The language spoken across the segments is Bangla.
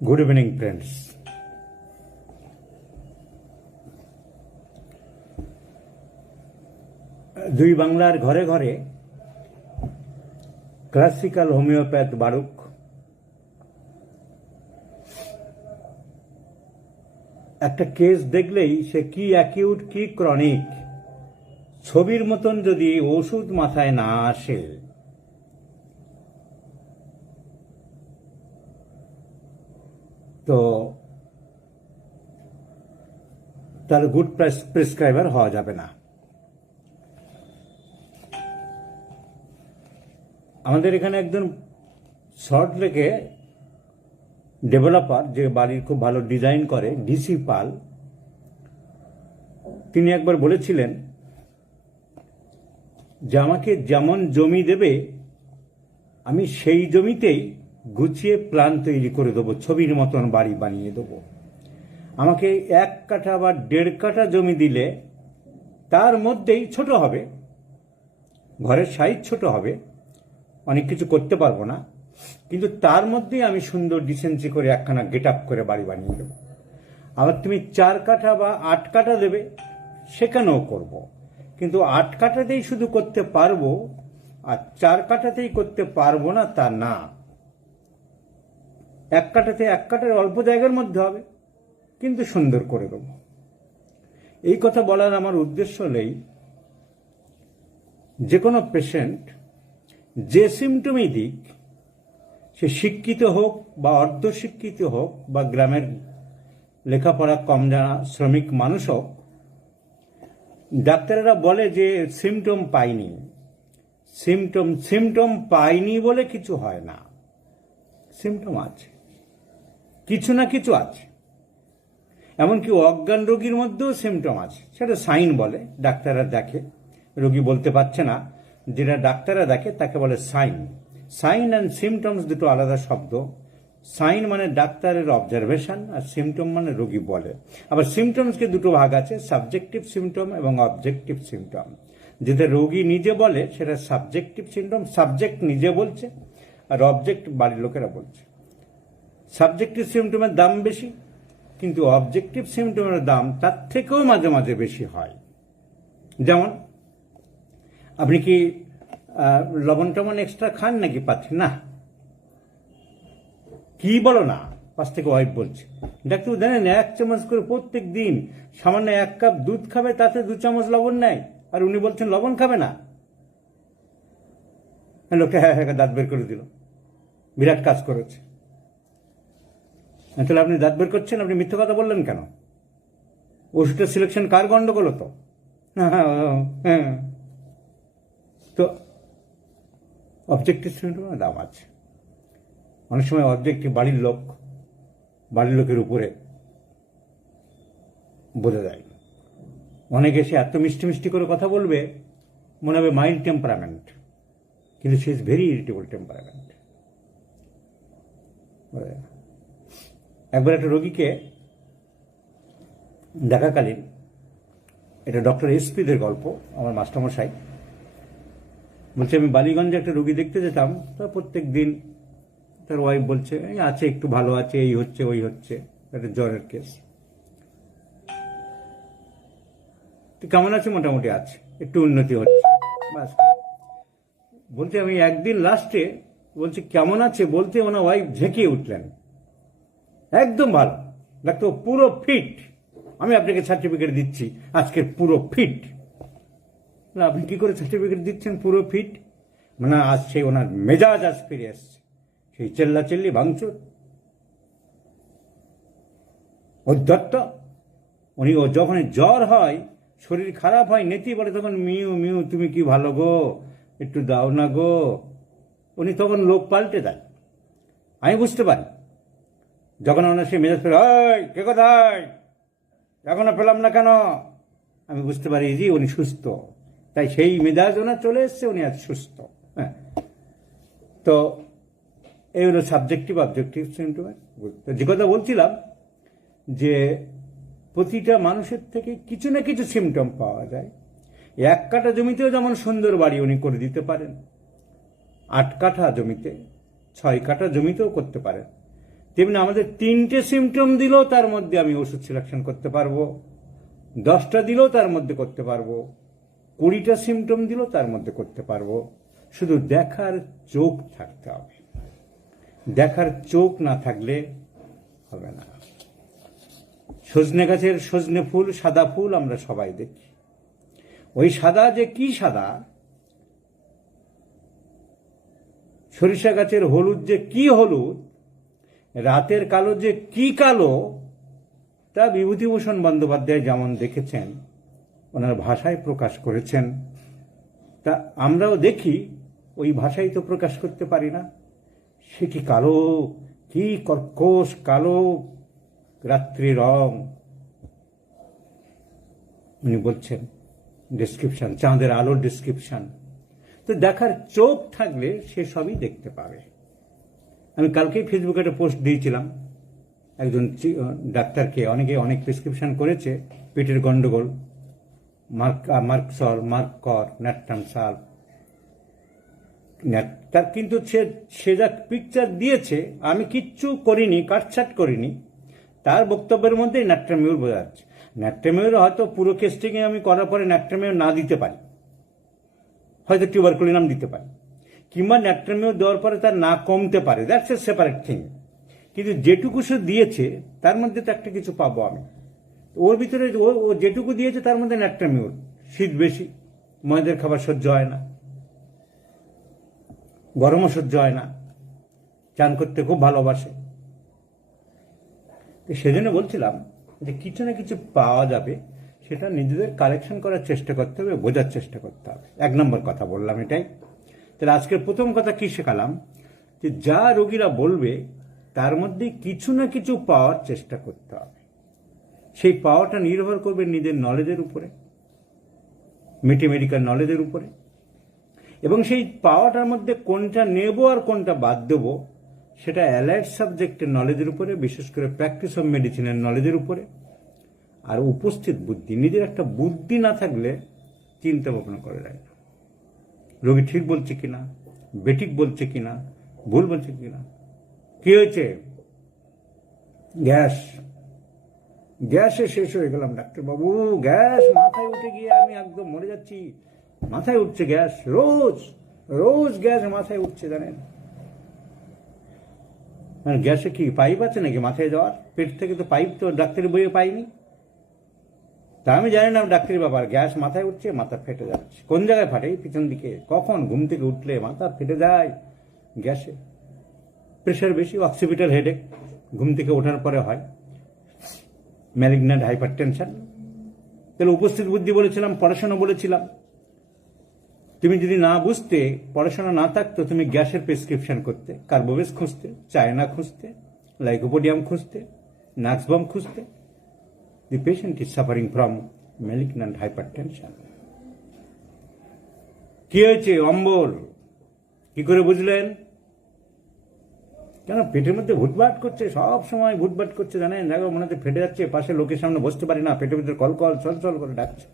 Good evening friends. দুই বাংলার ঘরে ঘরে ক্লাসিক্যাল হোমিওপ্যাথ বারুক একটা কেস দেখলেই সে কি অ্যাকিউট কি ক্রনিক ছবির মতন যদি ওষুধ মাথায় না আসে তো তার গুড প্রেসক্রাইবার হওয়া যাবে না। আমাদের এখানে একজন শর্ট লেকে ডেভেলপার, যে বাড়ির খুব ভালো ডিজাইন করে, ডিসি পাল, তিনি একবার বলেছিলেন যে আমাকে যেমন জমি দেবে আমি সেই জমিতেই গুছিয়ে প্ল্যান তৈরি করে দেবো, ছবির মতন বাড়ি বানিয়ে দেবো। আমাকে 1 কাঠা বা 1.5 কাঠা জমি দিলে তার মধ্যেই ছোট হবে, ঘরের সাইজ ছোট হবে, অনেক কিছু করতে পারবো না, কিন্তু তার মধ্যেই আমি সুন্দর ডিসেন্সি করে একখানা গেট আপ করে বাড়ি বানিয়ে দেবো। আবার তুমি 4 কাঠা বা 8 কাঠা দেবে, সেখানেও করব, কিন্তু 8 কাঠাতেই শুধু করতে পারবো আর 4 কাঠাতেই করতে পারবো না তা না। 1 কাঠাতে 1 কাঠার অল্প জায়গার মধ্যে হবে, কিন্তু সুন্দর করে দেবো। এই কথা বলার আমার উদ্দেশ্য নেই, যে কোনো পেশেন্ট যে সিমটমই দিক, সে শিক্ষিত হোক বা অর্ধশিক্ষিত হোক বা গ্রামের লেখাপড়া কম জানা শ্রমিক মানুষ হোক, ডাক্তারেরা বলে যে সিমটম পাইনি। সিমটম পাইনি বলে কিছু হয় না, সিমটম আছে, কিছু না কিছু আছে। এমনকি অজ্ঞান রোগীর মধ্যেও সিমটম আছে, সেটা সাইন বলে, ডাক্তাররা দেখে, রোগী বলতে পারছে না, যেটা ডাক্তাররা দেখে তাকে বলে সাইন। সাইন অ্যান্ড সিমটমস দুটো আলাদা শব্দ। সাইন মানে ডাক্তারের অবজারভেশন, আর সিমটম মানে রোগী বলে। আবার সিমটমসকে দুটো ভাগ আছে, সাবজেক্টিভ সিমটম এবং অবজেক্টিভ সিমটম। যেটা রোগী নিজে বলে সেটা সাবজেক্টিভ সিমটম, সাবজেক্ট নিজে বলছে, আর অবজেক্ট বাড়ির লোকেরা বলছে। সাবজেক্টিভ সিমটমের দাম বেশি, কিন্তু অবজেক্টিভ সিমটমের দাম তার থেকেও মাঝে মাঝে বেশি হয়। যেমন আপনি কি লবণ টবণ এক্সট্রা খান নাকি পাচ্ছেন না? কি বলো না, পাশ থেকে ওয়াইফ বলছে, ডাক্তার জানেন 1 চামচ করে প্রত্যেক দিন সামান্য 1 কাপ দুধ খাবে, তাতে 2 চামচ লবণ নেয়, আর উনি বলছেন লবণ খাবে না। লোকটা হ্যাঁ হ্যাঁ দাঁত বের করে দিল, বিরাট কাজ করেছে। তাহলে আপনি দাঁত বের করছেন, আপনি মিথ্যে কথা বললেন কেন? ওষুধের সিলেকশন কার গন্ডগোল তো? হ্যাঁ, তো অবজেক্টিভ সিমটমের দাম আছে। অনেক সময় অবজেক্টিভ বাড়ির লোকের উপরে বোঝা যায়। অনেকে এসে এত মিষ্টি মিষ্টি করে কথা বলবে, মনে হবে মাইল্ড টেম্পারামেন্ট, কিন্তু সে ইজ ভেরি ইরিটেবল টেম্পারামেন্ট। একবার একটা রোগীকে দেখাকালীন, এটা ডক্টর এসপিদের গল্প, আমার মাস্টারমশাই বলছে, আমি বালিগঞ্জে একটা রোগী দেখতে যেতাম, তা প্রত্যেক দিন তার ওয়াইফ বলছে এই আছে, একটু ভালো আছে, এই হচ্ছে ওই হচ্ছে, একটা জ্বরের কেস। কেমন আছে? মোটামুটি আছে, একটু উন্নতি হচ্ছে, বাস। বলছে আমি একদিন লাস্টে বলছি কেমন আছে বলতে ওনার ওয়াইফ ঝেঁকিয়ে উঠলেন, একদম ভালো ডাক্তার, পুরো ফিট, আমি আপনাকে সার্টিফিকেট দিচ্ছি আজকে পুরো ফিট। আপনি কি করে সার্টিফিকেট দিচ্ছেন পুরো ফিট? মানে আজ সেই ওনার মেজাজ আজ ফিরে আসছে, সেই চেল্লাচেল্লি ভাঙচুর অধ্যত্ত। উনি ও যখন জ্বর হয়, শরীর খারাপ হয়, নেতি বলে, তখন মিউ মিউ তুমি কি ভালো গো, একটু দাও না গো। উনি তখন লোক পাল্টে দেয়। আমি বুঝতে পারি, যখন ওনার সে মেজাজ ফেলে, ওই কে কোথায়, এখনো পেলাম না কেন, আমি বুঝতে পারি যে উনি সুস্থ, তাই সেই মেজাজ ওনার চলে এসছে, উনি আজ সুস্থ। হ্যাঁ, তো এই হলো সাবজেক্টিভ অবজেক্টিভ সিমটম। যে কথা বলছিলাম, যে প্রতিটা মানুষের থেকে কিছু না কিছু সিমটম পাওয়া যায়। 1 কাঠা জমিতেও যেমন সুন্দর বাড়ি উনি করে দিতে পারেন, 8 কাঠা জমিতে, 6 কাঠা জমিতেও করতে পারেন। তেমনি আমাদের 3টে সিমটম দিলেও তার মধ্যে আমি ওষুধ সিলেকশন করতে পারবো, 10টা দিলেও তার মধ্যে করতে পারবো, 20টা সিমটম দিলেও তার মধ্যে করতে পারবো। শুধু দেখার চোখ থাকতে হবে। দেখার চোখ না থাকলে হবে না। সজনে গাছের সজনে ফুল, সাদা ফুল আমরা সবাই দেখি। ওই সাদা যে কি সাদা, সরিষা গাছের হলুদ যে কি হলুদ, রাতের কালো যে কি কালো, তা বিভূতিভূষণ বন্দ্যোপাধ্যায় যেমন দেখেছেন, ওনার ভাষায় প্রকাশ করেছেন, তা আমরাও দেখি, ওই ভাষায় তো প্রকাশ করতে পারি না। সে কি কালো, কি কর্কশ কালো রাত্রি রং। উনি বলছেন ডিসক্রিপশন, চাঁদের আলোর ডিসক্রিপশন। তো দেখার চোখ থাকলে সে সবই দেখতে পাবে। আমি কালকেই ফেসবুকে একটা পোস্ট দিয়েছিলাম, একজন ডাক্তারকে অনেকে অনেক প্রেসক্রিপশন করেছে, পেটের গন্ডগোল, মার্কসল, মার্কর, ন্যাট্রামসাল, তার কিন্তু সে যা পিকচার দিয়েছে, আমি কিচ্ছু করিনি, কাটছাট করিনি, তার বক্তব্যের মধ্যেই ন্যাট্রামিউর বোঝা যাচ্ছে। ন্যাট্রামিউর হয়তো পুরো কেসটিকে আমি করার পরে ন্যাট্রামিউর না দিতে পারি, হয়তো টিউবারকুলিনাম দিতে পারি, কিংবা ন্যাট্রামিউর দেওয়ার পরে তার না কমতে পারে, দ্যাটস এ সেপারেট থিং। কিন্তু যেটুকু সে দিয়েছে তার মধ্যে তো একটা কিছু পাবো আমি। ওর ভিতরে ও যেটুকু দিয়েছে তার মধ্যে ন্যাট্রামিউর, শীত বেশি, ময়দের খাবার সহ্য হয় না, গরমও সহ্য হয় না, চান করতে খুব ভালোবাসে। সেজন্য বলছিলাম যে কিছু না কিছু পাওয়া যাবে, সেটা নিজেদের কালেকশন করার চেষ্টা করতে হবে, বোঝার চেষ্টা করতে হবে। 1 নম্বর কথা বললাম এটাই। তাহলে আজকের প্রথম কথা কি শেখালাম, যে যা রোগীরা বলবে তার মধ্যে কিছু না কিছু পাওয়ার চেষ্টা করতে হবে। সেই পাওয়াটা নির্ভর করবে নিজের নলেজের উপরে, মেডিকেল নলেজের উপরে, এবং সেই পাওয়াটার মধ্যে কোনটা নেব আর কোনটা বাদ দেব সেটা অ্যালাইড সাবজেক্টের নলেজের উপরে, বিশেষ করে প্র্যাকটিস অফ মেডিসিনের নলেজের উপরে, আর উপস্থিত বুদ্ধি। নিজের একটা বুদ্ধি না থাকলে চিন্তা ভাবনা করে যায় না, রোগী ঠিক বলছে কিনা, বেঠিক বলছে কিনা, ভুল বলছে কিনা। কি হয়েছে? গ্যাসে শেষ হয়ে গেলাম ডাক্তারবাবু, গ্যাস মাথায় উঠে গিয়ে আমি একদম মরে যাচ্ছি, মাথায় উঠছে গ্যাস, রোজ রোজ গ্যাস মাথায় উঠছে, জানেন। মানে গ্যাসে কি পাইপ আছে নাকি মাথায় যাওয়ার? পেট থেকে তো পাইপ তো ডাক্তারি বইয়ে পাইনি, তা আমি জানি না ডাক্তারি ব্যাপার। গ্যাস মাথায় উঠছে, মাথা ফেটে যাচ্ছে। কোন জায়গায় ফাটে? পিছন দিকে। কখন? ঘুম থেকে উঠলে মাথা ফেটে যায় গ্যাসে। প্রেশার বেশি, অক্সিপিটাল হেডেক ঘুম থেকে ওঠার পরে হয়, ম্যালিগন্যান্ট হাইপারটেনশন। তাহলে উপস্থিত বুদ্ধি বলেছিলাম, পড়াশোনা বলেছিলাম। তুমি যদি না বুঝতে, পড়াশোনা না থাকতো, তুমি গ্যাসের প্রেসক্রিপশন করতে, কার্বোভেজ খুঁজতে, চায়না খুঁজতে, লাইকোপোডিয়াম খুঁজতে, নাক্সবাম খুঁজতে। The patient is suffering from malignant hypertension. কি হয়েছে? অম্বল। কি করে বুঝলেন? কেন পেটের মধ্যে ভুটভাট করছে, সব সময় ভুটভাট করছে, জানেন। দেখো মনে হচ্ছে ফেটে যাচ্ছে, পাশে লোকের সামনে বসতে পারি না, পেটের ভিতরে কলকল চলচল করে ডাকছে।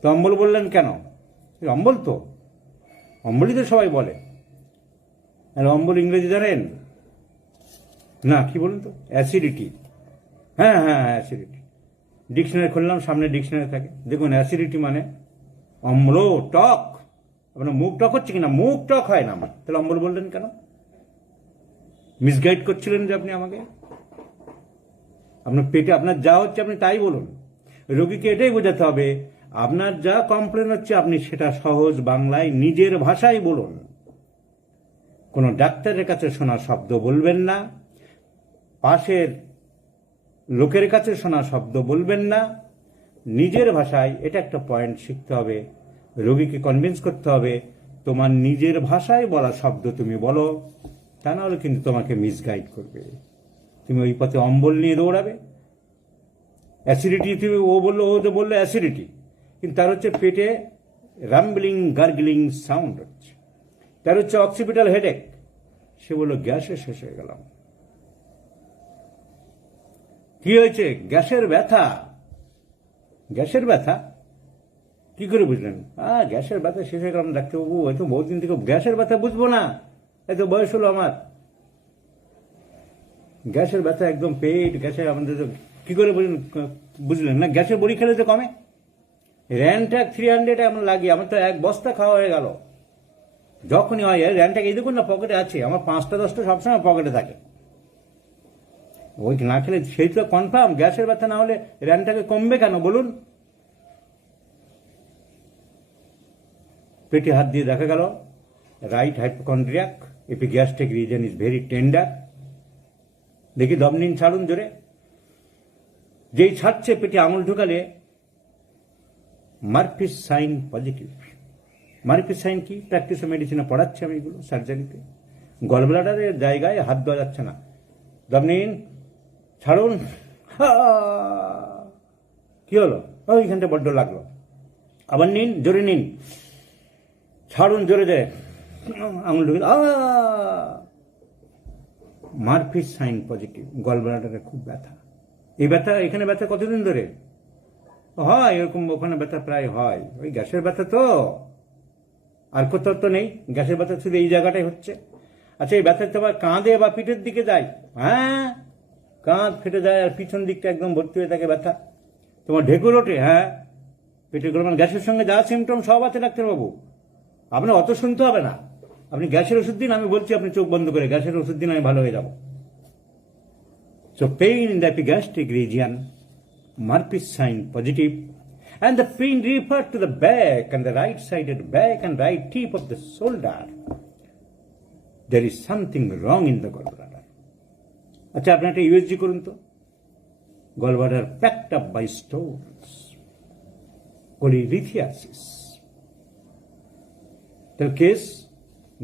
তো অম্বল বললেন কেন? অম্বল তো অম্বলই তো সবাই বলে। আর অম্বল ইংরেজি জানেন না? কি বলুন তো? অ্যাসিডিটি। হ্যাঁ, অ্যাসিডিটি। ডিকশনারি খুললাম, সামনে ডিকশনারি থাকে, দেখুন অ্যাসিডিটি মানে অম্ল, টক। আপনার মুখ টক হচ্ছে কিনা? মুখ টক হয় না আমার, তাহলে অম্বল বললেন কেন? মিসগাইড করছিলেন যে আপনি আমাকে। আপনার পেটে আপনার যা হচ্ছে আপনি তাই বলুন। রোগীকে এটাই বোঝাতে হবে, আপনার যা কমপ্লেন হচ্ছে আপনি সেটা সহজ বাংলায় নিজের ভাষায় বলুন। কোনো ডাক্তারের কাছে শোনা শব্দ বলবেন না, পাশের লোকের কাছে শোনা শব্দ বলবেন না, নিজের ভাষায়। এটা একটা পয়েন্ট শিখতে হবে। রোগীকে কনভিন্স করতে হবে, তোমার নিজের ভাষায় বলা শব্দ তুমি বলো, তা না হলে কিন্তু তোমাকে মিসগাইড করবে। তুমি ওই পথে অম্বল নিয়ে দৌড়াবে। অ্যাসিডিটি তুমি ও বললো অ্যাসিডিটি, কিন্তু তার হচ্ছে পেটে রাম্বলিং গার্গলিং সাউন্ড হচ্ছে। তার হচ্ছে অক্সিপিটাল হেডেক, সে বললো গ্যাসে শেষ হয়ে গেলাম। কি হয়েছে? গ্যাসের ব্যথা। গ্যাসের ব্যথা কি করে বুঝলেন? গ্যাসের ব্যথা শেষ হয়ে গেলাম ডাক্তারবাবু, হয়তো বহুদিন থেকে গ্যাসের ব্যথা বুঝবো না, এত বয়স হলো আমার। গ্যাসের ব্যথা একদম পেট গ্যাসের, আমাদের কি করে বুঝলেন না? গ্যাসের বড়ি খেলে তো কমে। র্যানট্যাক 300 এমন লাগে, আমার তো এক বস্তা খাওয়া হয়ে গেল। যখনই হয় র্যানট্যাক, এই দেখুন না পকেটে আছে, আমার 5টা-10টা সবসময় পকেটে থাকে। ওই না খেলে সেই তো কনফার্ম গ্যাসের ব্যথা না হলে র্যানট্যাকে কমবে কেন বলুন? পেটে হাত দিয়ে দেখা গেল right hypochondriac epigastric reason is very tender. দেখি দম নিন, ছাড়ুন জোরে। যেই ছাড়ছে পেটে আঙুল ঢুকালে মারফিস সাইন পজিটিভ। মারফিস সাইন কি? প্র্যাকটিস ও মেডিসিনে পড়াচ্ছি আমি এগুলো সার্জারিতে। গলব্লাডারের জায়গায় হাত দেওয়া যাচ্ছে না। দম নিন, ছাড়ুন। কি হলো? ওইখানটা বড্ড লাগলো। আবার নিন, জোরে নিন, ছাড়ুন জোরে জোরে। আঙুল ঢুকে মারফিস সাইন পজিটিভ। গলব্লাডারে খুব ব্যথা। এই ব্যথা এখানে ব্যথা কতদিন ধরে হয়? এরকম ওখানে ব্যথা প্রায় হয়। ওই গ্যাসের ব্যথা তো, আর কোথাও তো নেই। গ্যাসের ব্যথা শুধু এই জায়গাটাই হচ্ছে। আচ্ছা, এই ব্যথা তোমার কাঁধে বা পিঠের দিকে যায়? হ্যাঁ, কাঁধ ফেটে যায় আর পিছন দিকটা একদম ভর্তি হয়ে থাকে ব্যথা। তোমার ঢেকুর ওঠে? হ্যাঁ, পেটের গোলমাল। গ্যাসের সঙ্গে যা সিমটম সব আছে ডাক্তারবাবু, আপনার অত শুনতে হবে না। আপনি গ্যাসের ওষুধ দিন, আমি বলছি আপনি চোখ বন্ধ করে গ্যাসের ওষুধ দিন, আমি ভালো হয়ে যাব। So pain in the epigastric region, Murphy's sign positive, and the pain referred to the back and the right-sided back and right tip of the shoulder. There is something wrong in the gallbladder. আচ্ছা, আপনি একটা ইউএসজি করুন তো। Gallbladder packed up by stones, cholelithiasis. The case,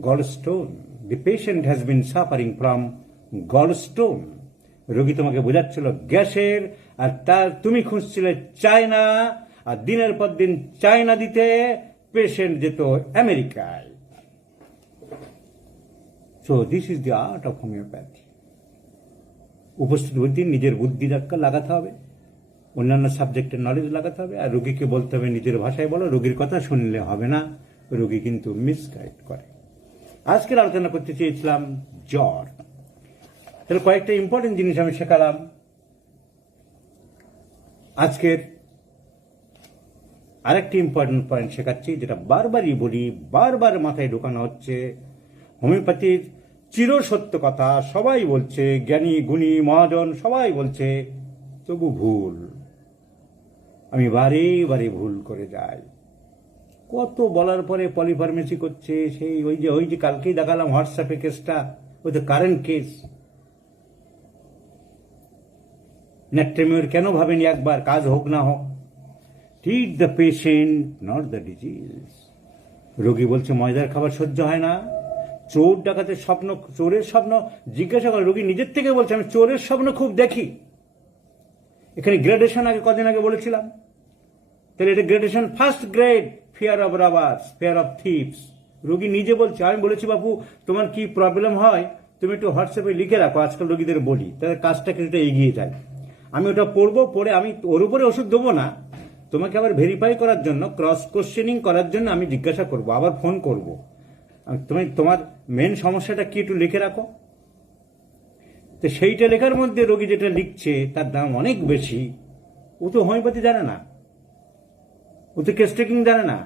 gallstone. The patient has been suffering from gallstone. রোগী তোমাকে বোঝাচ্ছিল গ্যাসের, আর তার তুমি খুঁজছিলে চায়না, আর দিনের পর দিন চায়না দিতে পেশেন্ট যেত আমেরিকায়। So this is the art of homeopathy. উপস্থিত বুদ্ধি, নিজের বুদ্ধি লাগাতে হবে, অন্যান্য সাবজেক্টের নলেজ লাগাতে হবে, আর রোগীকে বলতে হবে নিজের ভাষায় বলো। রোগীর কথা শুনলে হবে না, রোগী কিন্তু মিসগাইড করে। আজকের আলোচনা করতে চেয়েছিলাম জ্বর। তাহলে কয়েকটা ইম্পর্টেন্ট জিনিস আমি শেখালাম আজকের। আরেকটি ইম্পর্টেন্ট পয়েন্ট শেখাচ্ছি, যেটা বারবারই বলি, বারবার মাথায় ঢোকানো হচ্ছে। হোমিওপ্যাথির চিরসত্য কথা সবাই বলছে, জ্ঞানী গুণী মহাজন সবাই বলছে, তবু ভুল। আমি বারে বারে ভুল করে যাই। কত বলার পরে পলিফার্মেসি করছে। সেই ওই যে কালকেই দেখালাম হোয়াটসঅ্যাপে কেসটা, ওই তো কারেন্ট কেস। নেট্রেমিওর কেন ভাবেনি একবার, কাজ হোক না হোক? Treat the patient, not the disease. রোগী বলছে ময়দার খাবার সহ্য হয় না, চোর ডাকাতের স্বপ্ন, চোরের স্বপ্ন জিজ্ঞাসা করে। রোগী নিজের থেকে বলছে আমি চোরের স্বপ্ন খুব দেখি। এখানে গ্রেডেশন আগে কদিন আগে বলেছিলাম, তাহলে এটা gradation. First grade, fear of robbers, fear of thieves. রোগী নিজে বলছে। আমি বলেছি বাবু তোমার কি প্রবলেম হয় তুমি একটু হোয়াটসঅ্যাপে লিখে রাখো, আজকাল রোগীদের বলি, তাদের কাজটা কিছুটা এগিয়ে যায়। আমি ওটা পড়বো, পড়ে আমি ওর উপরে ওষুধ দেবো না, তোমাকে আবার ভেরিফাই করার জন্য, ক্রস কোশ্চেনিং করার জন্য আমি জিজ্ঞাসা করব, আবার ফোন করব, তুমি তোমার মেন সমস্যাটা কি একটু লিখে রাখো। তো সেইটা লেখার মধ্যে রোগী যেটা লিখছে তার দাম অনেক বেশি। ও তো হোমিওপ্যাথি জানে না, ও তো কেস টেকিং জানে না।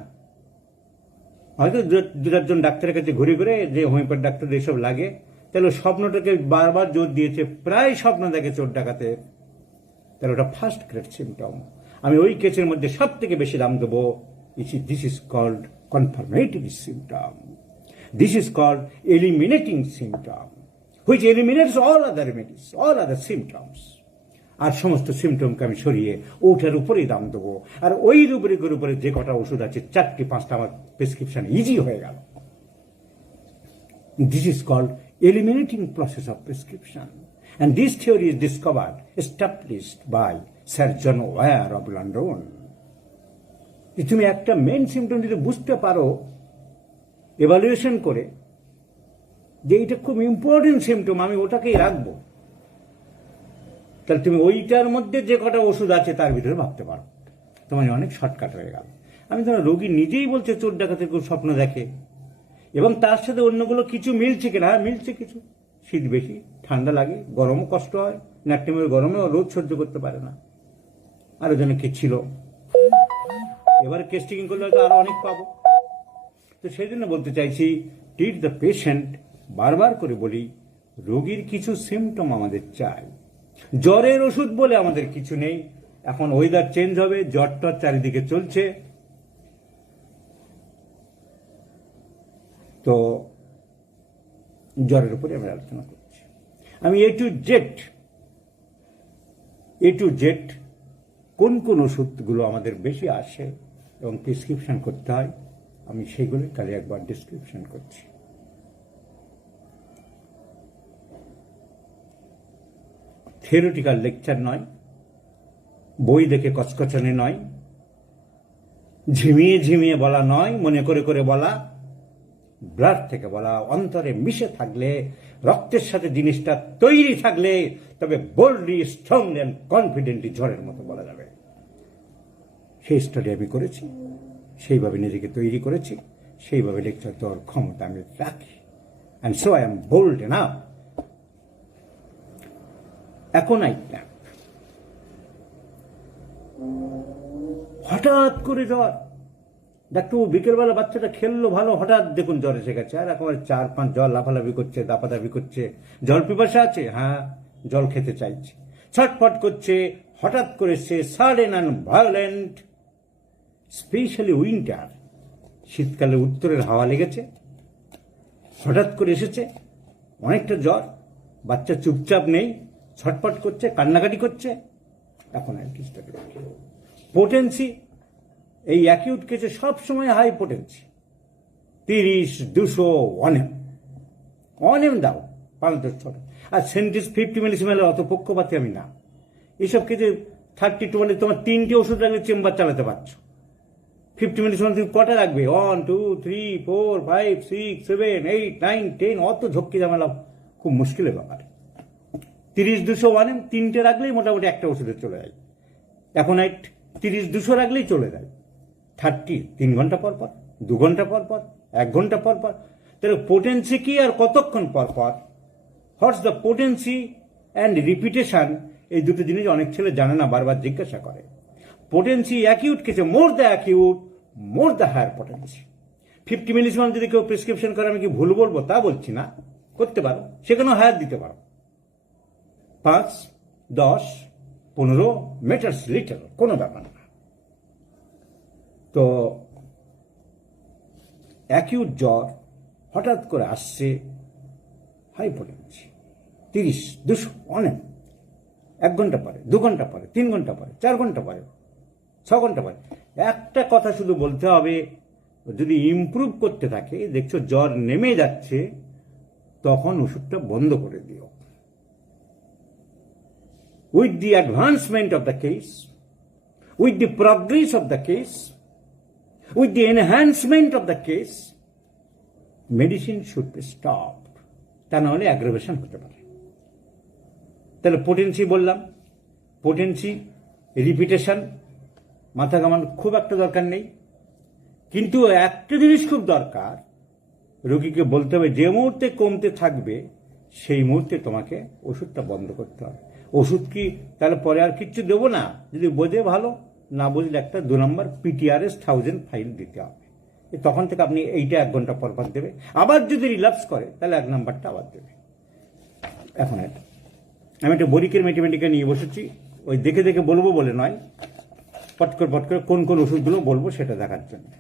হয়তো দু চারজন ডাক্তারের কাছে ঘুরে ঘুরে যে হোমিওপ্যাথি ডাক্তার এসব লাগে, তাহলে স্বপ্নটাকে বারবার জোর দিয়েছে, প্রায় স্বপ্ন দেখে চোর ডাকাতে। তাহলে ওটা ফার্স্ট গ্রেড সিমটম। আমি ওই কেসের মধ্যে সব থেকে বেশি দাম দেবো। This is called confirmative symptom. This is called eliminating symptom, which eliminates all other remedies, all other symptoms. আর সমস্ত সিমটমকে আমি সরিয়ে ওটার উপরেই দাম দেবো। আর ওই রুব্রিকের উপরে যে কটা ওষুধ আছে, 4-5টা আমার প্রেসক্রিপশন ইজি হয়ে গেল। This is called eliminating process of prescription. And this theory is discovered, established by Sir John Ware of London. তুমি একটা মেন সিমটম যদি বুঝতে পারো এভালুয়েশন করে যে এটা খুব ইম্পর্টেন্ট সিমটম, আমি ওটাকেই রাখবো, তাহলে তুমি ওইটার মধ্যে যে কটা ওষুধ আছে তার ভিতরে ভাবতে পারো, তোমার অনেক শর্টকাট হয়ে গেল। আমি ধরো রোগী নিজেই বলছে চোর ডাকাতের খুব স্বপ্ন দেখে, এবং তার সাথে অন্যগুলো কিছু মিলছে কিনা, মিলছে কিছু। শীত বেশি, ঠান্ডা লাগে, গরমও কষ্ট হয়, নাট্যমের গরমেও রোদ সহ্য করতে পারে না। আরো জনে কে ছিল, এবারে কেস্টিং করলে হয়তো আরো অনেক পাবো। তো সেই জন্য বলতে চাইছি, ট্রিট দ্য পেশেন্ট। বারবার করে বলি, রোগীর কিছু সিমটম আমাদের চাই। জ্বরের ওষুধ বলে আমাদের কিছু নেই। এখন ওয়েদার চেঞ্জ হবে, জ্বরটা চারিদিকে চলছে, তো জ্বরের উপরে আমরা আলোচনা করছি। আমি এ টু জেড কোন কোন ওষুধগুলো আমাদের বেশি আসে এবং প্রেসক্রিপশন করতে হয়, আমি সেইগুলো তাহলে একবার ডিসক্রিপশন করছি। থিওরিটিক্যাল লেকচার নয়, বই দেখে কচকচানি নয়, ঝিমিয়ে ঝিমিয়ে বলা নয়, মনে করে করে বলা, ব্লাড থেকে বলা, অন্তরে মিশে থাকলে, রক্তের সাথে জিনিসটা তৈরি থাকলে তবে বোল্ডলি, স্ট্রংলি অ্যান্ড কনফিডেন্টলি ঝড়ের মতো বলা যাবে। সেই স্টাডি আমি করেছি, সেইভাবে নিজেকে তৈরি করেছি, সেইভাবে লেকচার দেওয়ার ক্ষমতা আমি রাখি। And so I am bold enough. এখন হঠাৎ করে জ্বর, ডাক্তার বিকেলবেলা বাচ্চাটা খেললো ভালো, হঠাৎ দেখুন জ্বর এসে গেছে, আর একেবারে 4-5 জল লাফালাফি করছে, দাপাদাপি করছে। জল পিপাসা আছে? হ্যাঁ, জল খেতে চাইছে, ছটফট করছে, হঠাৎ করে সে sudden and violent, specially winter, শীতকালে উত্তরের হাওয়া লেগেছে, হঠাৎ করে এসেছে, অনেকটা জ্বর, বাচ্চা চুপচাপ নেই, ছটফট করছে, কান্নাকাটি করছে। এখন আর কিছু পোটেন্সি, এই অ্যাকিউট কেসে সবসময় হাই পোটেন্সি, 30-200 অনেম দাও 5-6, আর সেন্টিস 50 মিলিসিমেলের অত পক্ষপাতি আমি না। এইসব কেসে 32 মানে তোমার 3টে ওষুধ লাগলে চেম্বার চালাতে পারছো। 50 মিলিসিমেল তুমি কটা রাখবে? 1, 2, 3, 4, 5, 6, 7, 8, 9, 10, অত ঝক্কি ঝামেলা খুব মুশকিলের ব্যাপার। 30-200 3টে রাখলেই মোটামুটি একটা ওষুধে চলে যায়। এখন 30-200 রাখলেই চলে যায়। 30 3 ঘন্টা পর পর, 2 ঘন্টা পর পর, 1 ঘন্টা পর পর। তাহলে পোটেন্সি কি আর কতক্ষণ পর পর? What's the potency and repetition, এই দুটো জিনিস অনেক ছেলে জানে না, বারবার জিজ্ঞাসা করে। পোটেন্সি অ্যাকিউট কেসে more the acute, more the higher potency. 50 millesimal যদি কেউ প্রেসক্রিপশন করে, আমি কি ভুল বলবো? তা বলছি না, করতে পারো, সেখানেও হায়ার দিতে পারো। 5, 10, 15 মিটার্স লিটার, কোনো ব্যাপার না। তো অ্যাকিউট জ্বর হঠাৎ করে আসছে, হাই পোটেন্সি, 30-200 অনেক, 1 ঘন্টা পরে, 2 ঘন্টা পরে, 3 ঘন্টা পরে, 4 ঘন্টা পরে, 6 ঘন্টা পরে। একটা কথা শুধু বলতে হবে, যদি ইমপ্রুভ করতে থাকে, দেখছো জ্বর নেমে যাচ্ছে, তখন ওষুধটা বন্ধ করে দিও। With the advancement of the case, with the progress of the case, with the enhancement of the case, medicine should be stopped. তা না হলে অ্যাগ্রাভেশন হতে পারে। তাহলে পোটেন্সি বললাম, পোটেন্সি, রিপিটেশন, মাথা ঘামানো খুব একটা দরকার নেই, কিন্তু একটা জিনিস খুব দরকার, রোগীকে বলতে হবে যে মুহূর্তে কমতে থাকবে সেই মুহূর্তে তোমাকে ওষুধটা বন্ধ করতে হবে। ওষুধ কি তাহলে পরে আর কিচ্ছু দেবো না? যদি বোঝে ভালো, না বুঝলে একটা 2 নম্বর PTRS 1000 ফাইল দিতে হবে। তখন থেকে আপনি এইটা 1 ঘন্টা পর পর দেবে। আবার যদি রিল্যাপস করে তাহলে 1 নাম্বারটা আবার দেবে। এখন আমি একটা বরিকের ম্যাথমেটিকা নিয়ে বসেছি, ওই দেখে দেখে বলবো বলে নয়, পট করে কোন কোন ওষুধগুলো বলবো সেটা দেখার জন্য।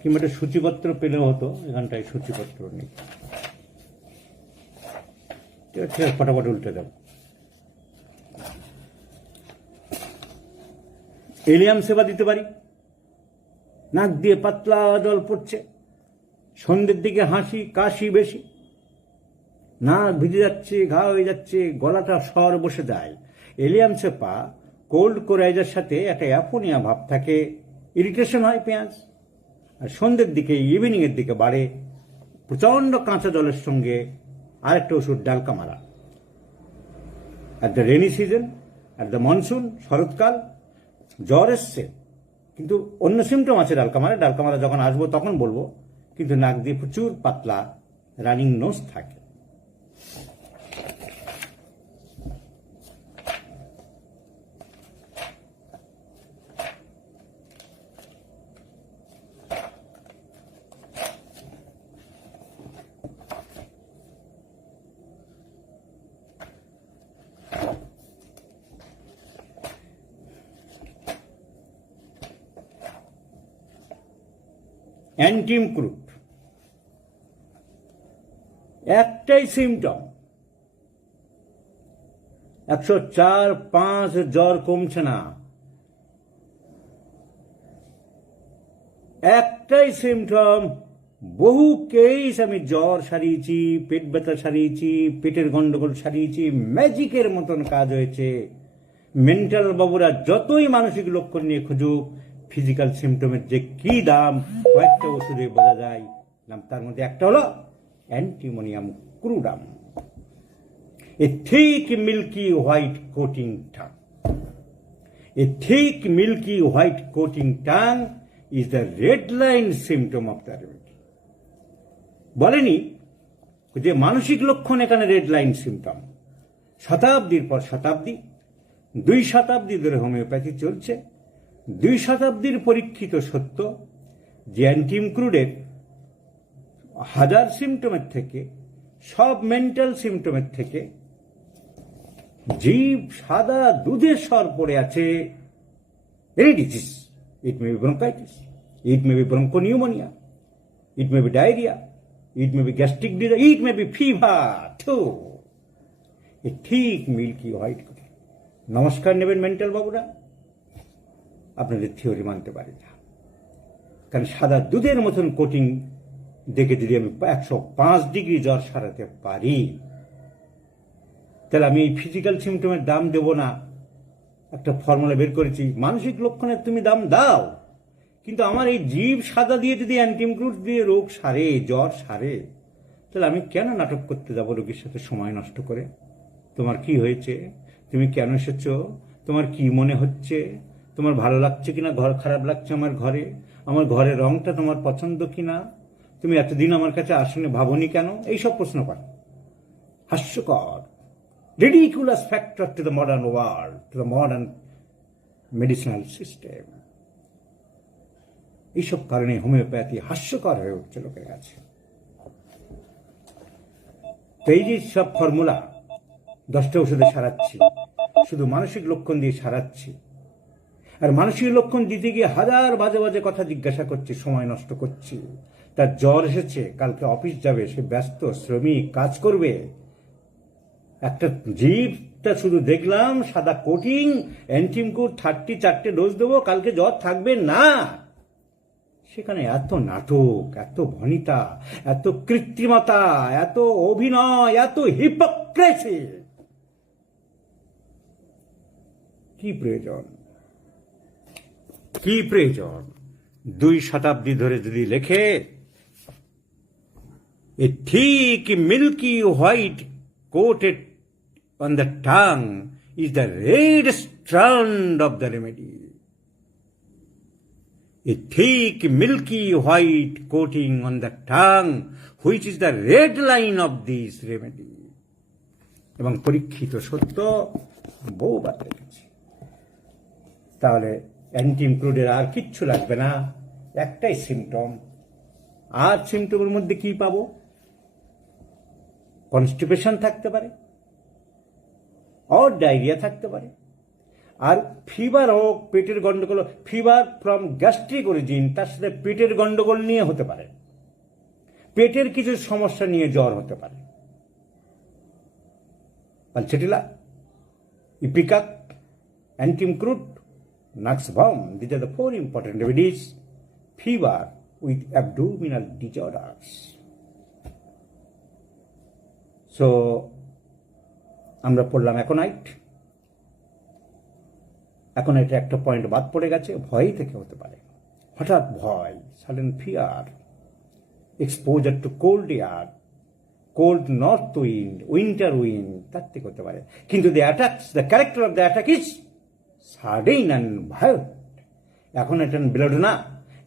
কিংবা একটা সূচিপত্র পেলেও হতো, এখানটায় সূচিপত্র নেই। ঠিক আছে, ফটাফট উল্টে দেব। এলিয়াম সেবা দিতে পারি, নাক দিয়ে পাতলা জল পড়ছে, সন্ধ্যের দিকে হাসি কাশি বেশি, নাক ভিজে যাচ্ছে, ঘা হয়ে যাচ্ছে, গলাটা স্বর বসে যায়। এলিয়াম সেপা কোল্ড কোরাইজের সাথে একটা অ্যাপোনিয়া ভাব থাকে, ইরিটেশন হয় পেঁয়াজ, আর সন্ধ্যের দিকে, ইভিনিং এর দিকে বাড়ে। প্রচন্ড কাঁচা জলের সঙ্গে আরেকটা ওষুধ, dulcamara. At the rainy season, at the monsoon, শরৎকাল, জ্বর এসছে কিন্তু অন্য সিমটম আছে ডালকামারা যখন আসবো তখন বলবো, কিন্তু নাক দিয়ে প্রচুর পাতলা রানিং নোজ থাকে। অ্যান্টিমক্রুট একটাই সিমটম, 104-5 জ্বর কমছে না, একটাই সিমটম। বহু কেস আমি জ্বর সারিয়েছি, পেট ব্যথা সারিয়েছি, পেটের গন্ডগোল সারিয়েছি, ম্যাজিকের মতন কাজ হয়েছে। মেন্টাল বাবুরা যতই মানসিক লক্ষণ নিয়ে খুঁজুক, ফিজিক্যাল সিমটমের যে কি দাম কয়েকটা ওষুধে বোঝা যায়, তার মধ্যে একটা হলো antimonium crudum, a thick milky white coating tongue. A thick milky white coating tongue is the red line symptom of the remedy. বলেনি যে মানসিক লক্ষণ এখানে রেড লাইন সিমটম। শতাব্দীর পর শতাব্দী, 2 শতাব্দী ধরে হোমিওপ্যাথি চলছে। 2 শতাব্দীর পরীক্ষিত সত্য যে অ্যান্টিমক্রুডের 1000 সিমটমের থেকে, সব মেন্টাল সিমটমের থেকে জীব সাদা দুধের স্বর পড়ে আছে any disease. It may be bronchitis, it may be bronchopneumonia, it may be diarrhoea, it may be gastric disease, it may be fever too. এ ঠিক মিল্কি হোয়াইট করে। নমস্কার নেবেন মেন্টাল বাবুরা, আপনাদের থিওরি মানতে পারি না, কারণ সাদা দুধের মতন কোটিং দেখে যদি আমি 105 ডিগ্রি জ্বর সারাতে পারি, তাহলে আমি এই ফিজিক্যাল সিমটমের দাম দেব না। একটা ফর্মুলা বের করেছি, মানসিক লক্ষণের তুমি দাম দাও, কিন্তু আমার এই জীব সাদা দিয়ে যদি অ্যান্টিমক্রুড দিয়ে রোগ সারে, জ্বর সারে, তাহলে আমি কেন নাটক করতে যাব রোগীর সাথে সময় নষ্ট করে? তোমার কি হয়েছে, তুমি কেন এসেছো, তোমার কি মনে হচ্ছে, তোমার ভালো লাগছে কিনা, ঘর খারাপ লাগছে আমার ঘরের রংটা তোমার পছন্দ কিনা, তুমি এতদিন আমার কাছে আসনে ভাবনি কেন, এইসব প্রশ্ন করে। হাস্যকর, ridiculous factor to the modern world, to the modern medicinal system. এইসব কারণে হোমিওপ্যাথি হাস্যকর হয়ে উঠছে লোকের কাছে। তো এই যে সব ফর্মুলা 10টা ওষুধে সারাচ্ছি, শুধু মানসিক লক্ষণ দিয়ে সারাচ্ছি, আর মানসিক লক্ষণ দিতে গিয়ে হাজার বাজে বাজে কথা জিজ্ঞাসা করছি, সময় নষ্ট করছি। তার জ্বর এসেছে, কালকে অফিস যাবে, সে ব্যস্ত শ্রমিক, কাজ করবে। একটা জীবটা শুধু দেখলাম সাদা কোটিং, অ্যান্টিমক্রুড 34টে ডোজ দেবো, কালকে জ্বর থাকবে না। সেখানে এত নাটক, এত ভনিতা, এত কৃত্রিমতা, এত অভিনয়, এত হিপোক্রেসি, কি প্রয়োজন? কি প্রয়োজন? 2 শতাব্দী ধরে যদি লেখে এ ঠিক milky white coated on the tongue is the red strand of the remedy. A thick milky white coating on the tongue which is the red line of this remedy. এবং পরীক্ষিত সত্য বহুবার দেখেছি। তাহলে অ্যান্টিমক্রুডের আর কিচ্ছু লাগবে না, একটাই সিমটম। আর সিমটমের মধ্যে কি পাবো? কনস্টিপেশন থাকতে পারে, আর ডায়রিয়া থাকতে পারে, আর ফিভার হোক, পেটের গন্ডগোল, ফিভার ফ্রম গ্যাস্ট্রিক অরিজিন, তার সাথে পেটের গন্ডগোল নিয়ে হতে পারে, পেটের কিছু সমস্যা নিয়ে জ্বর হতে পারে। Pulsatilla, ipecac, antim crud, nux vom, these are the 4 important remedies. Fever with abdominal disorders. So আমরা পড়লাম অ্যাকোনাইট। অ্যাকোনাইটে একটা পয়েন্ট বাদ পড়ে গেছে, ভয় থেকে হতে পারে, হঠাৎ ভয়, sudden fear, exposure two cold air, cold north wind, winter wind, তার থেকে হতে পারে। কিন্তু the character of the attack is sudden and violent, এখন আইটান বেলোডোনা,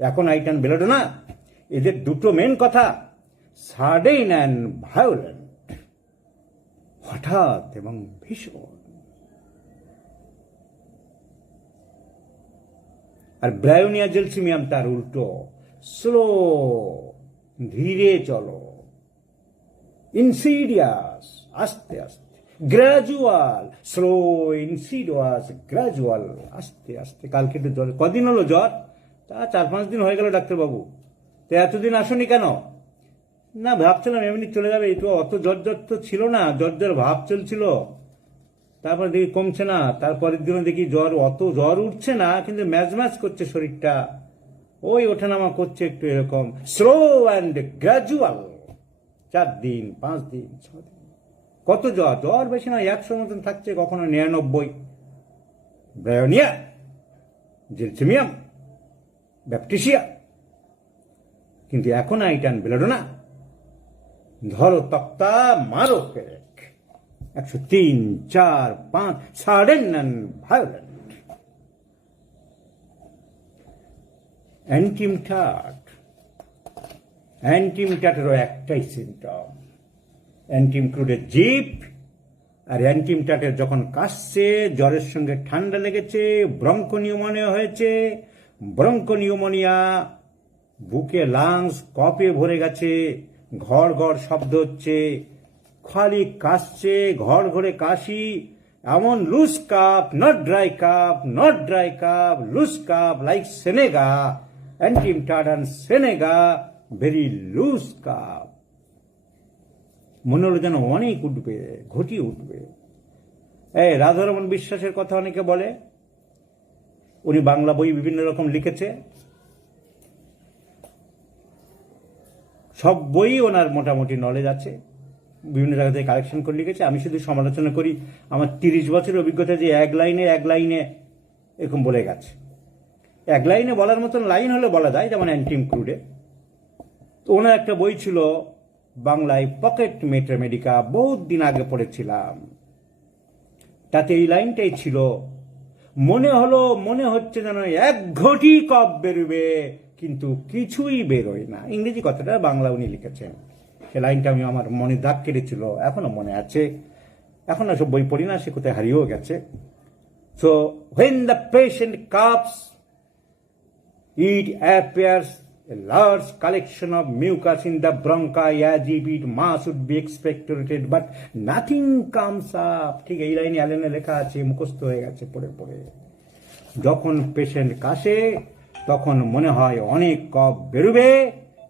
এখন আইটান বেলোডোনা, এদের দুটো মেন কথা, সাডেন অ্যান্ড ভায়োলেন্ট, হঠাৎ এবং ভীষণ। আর ব্রায়োনিয়া জেলসিমিয়াম তার উল্টো, স্লো, ধীরে চলো, ইনসিডিয়াস, আস্তে আস্তে, গ্রাজুয়াল, স্লো, ইনসিডিয়াস, গ্রাজুয়াল, আস্তে আস্তে। কালকে তো জ্বর, কদিন হলো জ্বর? তা 4-5 দিন হয়ে গেল ডাক্তারবাবু। তো এতদিন আসনি কেন? না, ভাবছিলাম এমনি চলে যাবে, একটু অত জ্বর জ্বর তো ছিল না, জ্বর জ্বর ভাব চলছিল, তারপর দেখি কমছে না, তারপরের দিনও দেখি জ্বর, অত জ্বর উঠছে না কিন্তু ম্যাজ ম্যাজ করছে শরীরটা, ওই ওঠানামা করছে একটু এরকম, স্লো অ্যান্ড গ্রাজুয়াল। 4 দিন, 5 দিন, 6 দিন, কত জ্বর? জ্বর বেশি না, 100 মতন থাকছে, কখনো 99। ব্রায়োনিয়া জেলসিমিয়াম ব্যাপটিসিয়া, কিন্তু এখন আইটান বেলোডোনা, ধরো তক্তা, মারো পেরেক, 103, 4, 5, সাডেন অ্যান্ড ভায়োলেন্ট। অ্যান্টিমটাটেরও একটাই সিমটম, অ্যান্টিমক্রুডের জিপ, আর অ্যান্টিমটাটের যখন কাশছে, জ্বরের সঙ্গে ঠান্ডা লেগেছে, ব্রঙ্কোনিউমোনিয়া হয়েছে, ব্রঙ্কোনিউমোনিয়া, বুকে লাংস কপে ভরে গেছে, ঘড় ঘড় শব্দ হচ্ছে, খালি কাশছে, ঘর ঘরে কাশি, এমন loose cough, not dry cough, not dry cough, loose cough, like senega, antim tart senega, very loose cough. মনে হলো যেন অনেক উঠবে, ঘটিয়ে উঠবে। এই রাধারমণ বিশ্বাসের কথা অনেকে বলে, উনি বাংলা বই বিভিন্ন রকম লিখেছে, সব বই ওনার মোটামুটি নলেজ আছে, বিভিন্ন জায়গা থেকে কালেকশন করে লিখেছে। আমি শুধু সমালোচনা করি, আমার 30 বছরের অভিজ্ঞতা যে এক লাইনে এরকম বলে গেছে। এক লাইনে বলার মতন লাইন হলে বলা যায়, যেমন অ্যান্টিমক্রুডে। তো ওনার একটা বই ছিল বাংলায়, পকেট মেটামেডিকা, বহুত দিন আগে পড়েছিলাম, তাতে এই লাইনটাই ছিল, মনে হচ্ছে যেন 1 ঘটি কফ বেরোবে, কিন্তু কিছুই বেরোয় না। ইংরেজি কথাটা বাংলা উনি লিখেছেন, সে লাইনটা আমি আমার মনে দাগ কেটেছিল, এখনো মনে আছে। এখন সব বই পড়ি না, সে কোথায় হারিয়েও গেছে। So when the patient coughs, it appears a large collection of mucus in the bronchi as if it should be expectorated, but nothing comes up. ঠিক এই লাইনে অ্যালেনে লেখা আছে, মুখস্থ হয়ে গেছে পড়ে পড়ে। যখন পেশেন্ট কাশে তখন মনে হয় অনেক কফ বেরোবে,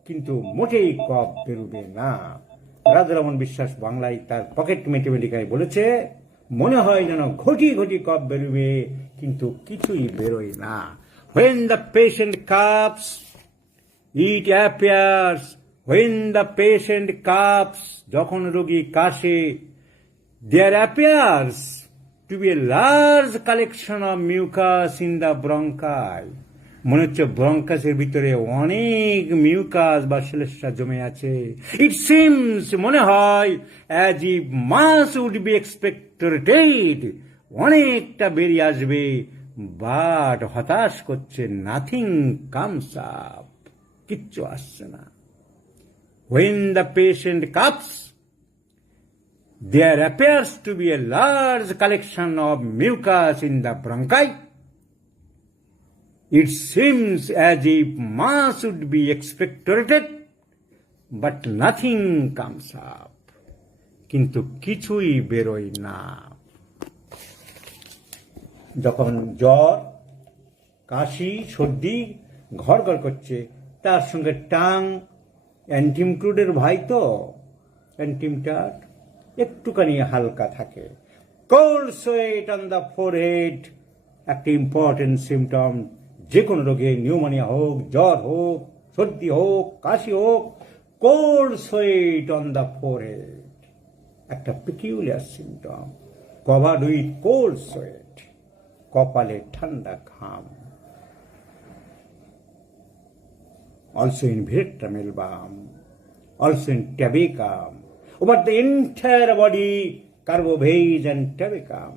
কিন্তু মোটেই কফ বেরোবে না। রাধারমণ বিশ্বাস বাংলায় তার পকেট ম্যাথমেটিকায় বলেছে, মনে হয় যেন ঘটি ঘটি কফ বেরোবে, কিন্তু কিছুই বেরোয় না। When the patient coughs, it appears, when the patient coughs, যখন রোগী কাশে, there appears to be a large collection of mucus in the bronchi. মনে হচ্ছে ব্রঙ্কাসের ভিতরে অনেক মিউকাস বা শ্লেষ্মা জমে আছে। ইট সিমস, মনে হয়, as if mass would be expected, অনেকটা বেরিয়ে আসবে, বাট হতাশ করছে, নাথিং কামস আপ, কিচ্ছু আসছে না। When the patient coughs, there appears to be a large collection of mucus in the bronchi. It seems as if mass would be expectorated, but nothing comes up. কিন্তু কিছুই বেরোয় না। যখন জ্বর, কাশি, সর্দি ঘর ঘর করছে, তার সঙ্গে টাং, অ্যান্টিমক্রুডের ভাই তো অ্যান্টিমটাট, একটুখানি হালকা থাকে। Cold sweat on the forehead, একটা ইম্পর্টেন্ট সিমটম যে কোনো রোগে, নিউমোনিয়া হোক, জ্বর হোক, সর্দি হোক, কাশি হোক, cold sweat on the forehead একটা peculiar symptom, covered with cold sweat, কপালে ঠান্ডা ঘাম। Also in vertebral balm, also in tabacum, over the entire body, carboveis and tabacum,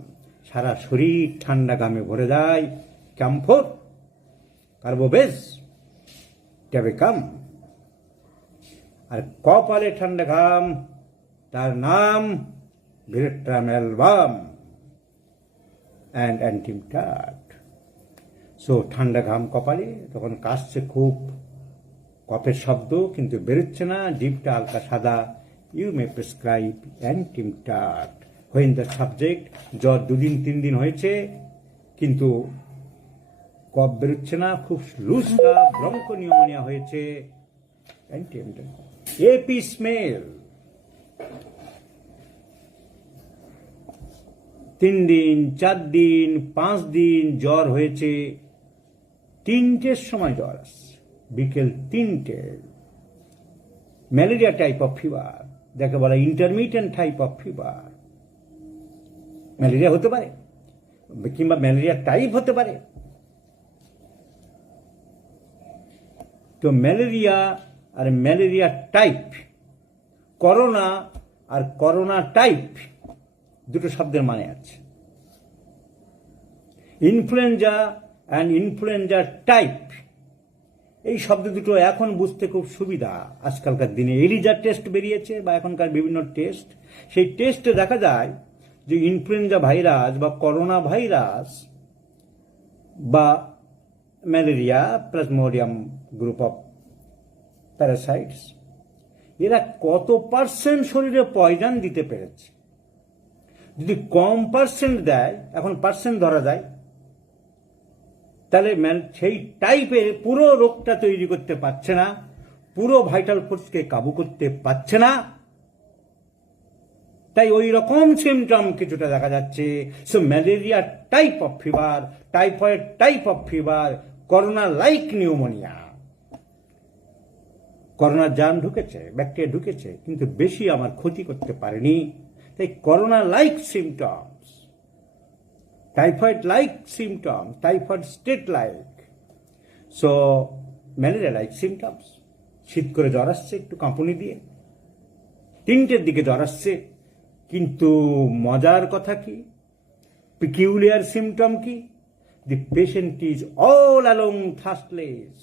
সারা শরীর ঠান্ডা ঘামে ভরে যায়। ক্যাম্ফোর, কার্বোবেজ ট্যাবেকাম। আর কপালে ঠান্ডা ঘাম, তার নাম ভিরেট্রাম অ্যালবাম অ্যান্ড অ্যান্টিমটাট। সো ঠান্ডা ঘাম কপালে, তখন কাশছে খুব, কফের শব্দ কিন্তু বেরোচ্ছে না, জিভটা হালকা সাদা। You may prescribe antim tart when the subject, জ্বর 2 দিন 3 দিন হয়েছে কিন্তু কফ বেরোচ্ছে না, খুব লুজটা, ব্রঙ্কো নিউমোনিয়া হয়েছে, অ্যান্টিমটাট। এপি স্মেল, 3 দিন 4 দিন 5 দিন জ্বর হয়েছে, 3টের সময় জ্বর আসছে, বিকেল 3টে। ম্যালেরিয়া টাইপ অফ ফিভার, যাকে বলা intermediate type of fever. Malaria হতে পারে কিংবা ম্যালেরিয়া টাইপ হতে পারে। তো ম্যালেরিয়া আর ম্যালেরিয়া টাইপ, করোনা আর করোনা টাইপ, দুটো শব্দের মানে আছে। ইনফ্লুয়েঞ্জা অ্যান্ড ইনফ্লুয়েঞ্জা টাইপ, এই শব্দ দুটো এখন বুঝতে খুব সুবিধা। আজকালকার দিনে এলিজা টেস্ট বেরিয়েছে বা এখনকার বিভিন্ন টেস্ট, সেই টেস্টে দেখা যায় যে ইনফ্লুয়েঞ্জা ভাইরাস বা করোনা ভাইরাস বা malaria plasmodium group of parasites, এরা কত পার্সেন্ট শরীরে পয়জন দিতে পেরেছে। যদি কম পার্সেন্ট দেয়, এখন পার্সেন্ট ধরা যায়, তাহলে সেই টাইপের পুরো রোগটা তৈরি করতে পারছে না, পুরো ভাইটাল ফোর্সকে কাবু করতে পারছে না, তাই ওই রকম সিমটম কিছুটা দেখা যাচ্ছে। So malaria type of fever, typhoid type of fever, corona like pneumonia. করোনার জার্ম ঢুকেছে, ব্যাকটেরিয়া ঢুকেছে, কিন্তু বেশি আমার ক্ষতি করতে পারেনি, তাই corona like symptoms, typhoid like symptoms, typhoid state like, so malaria like symptoms. শীত করে জ্বর আসছে একটু কাঁপুনি দিয়ে, 3টের দিকে জ্বর আসছে, কিন্তু মজার কথা কি, পিকিউলিয়ার সিমটম কি, the patient is all along thirstless,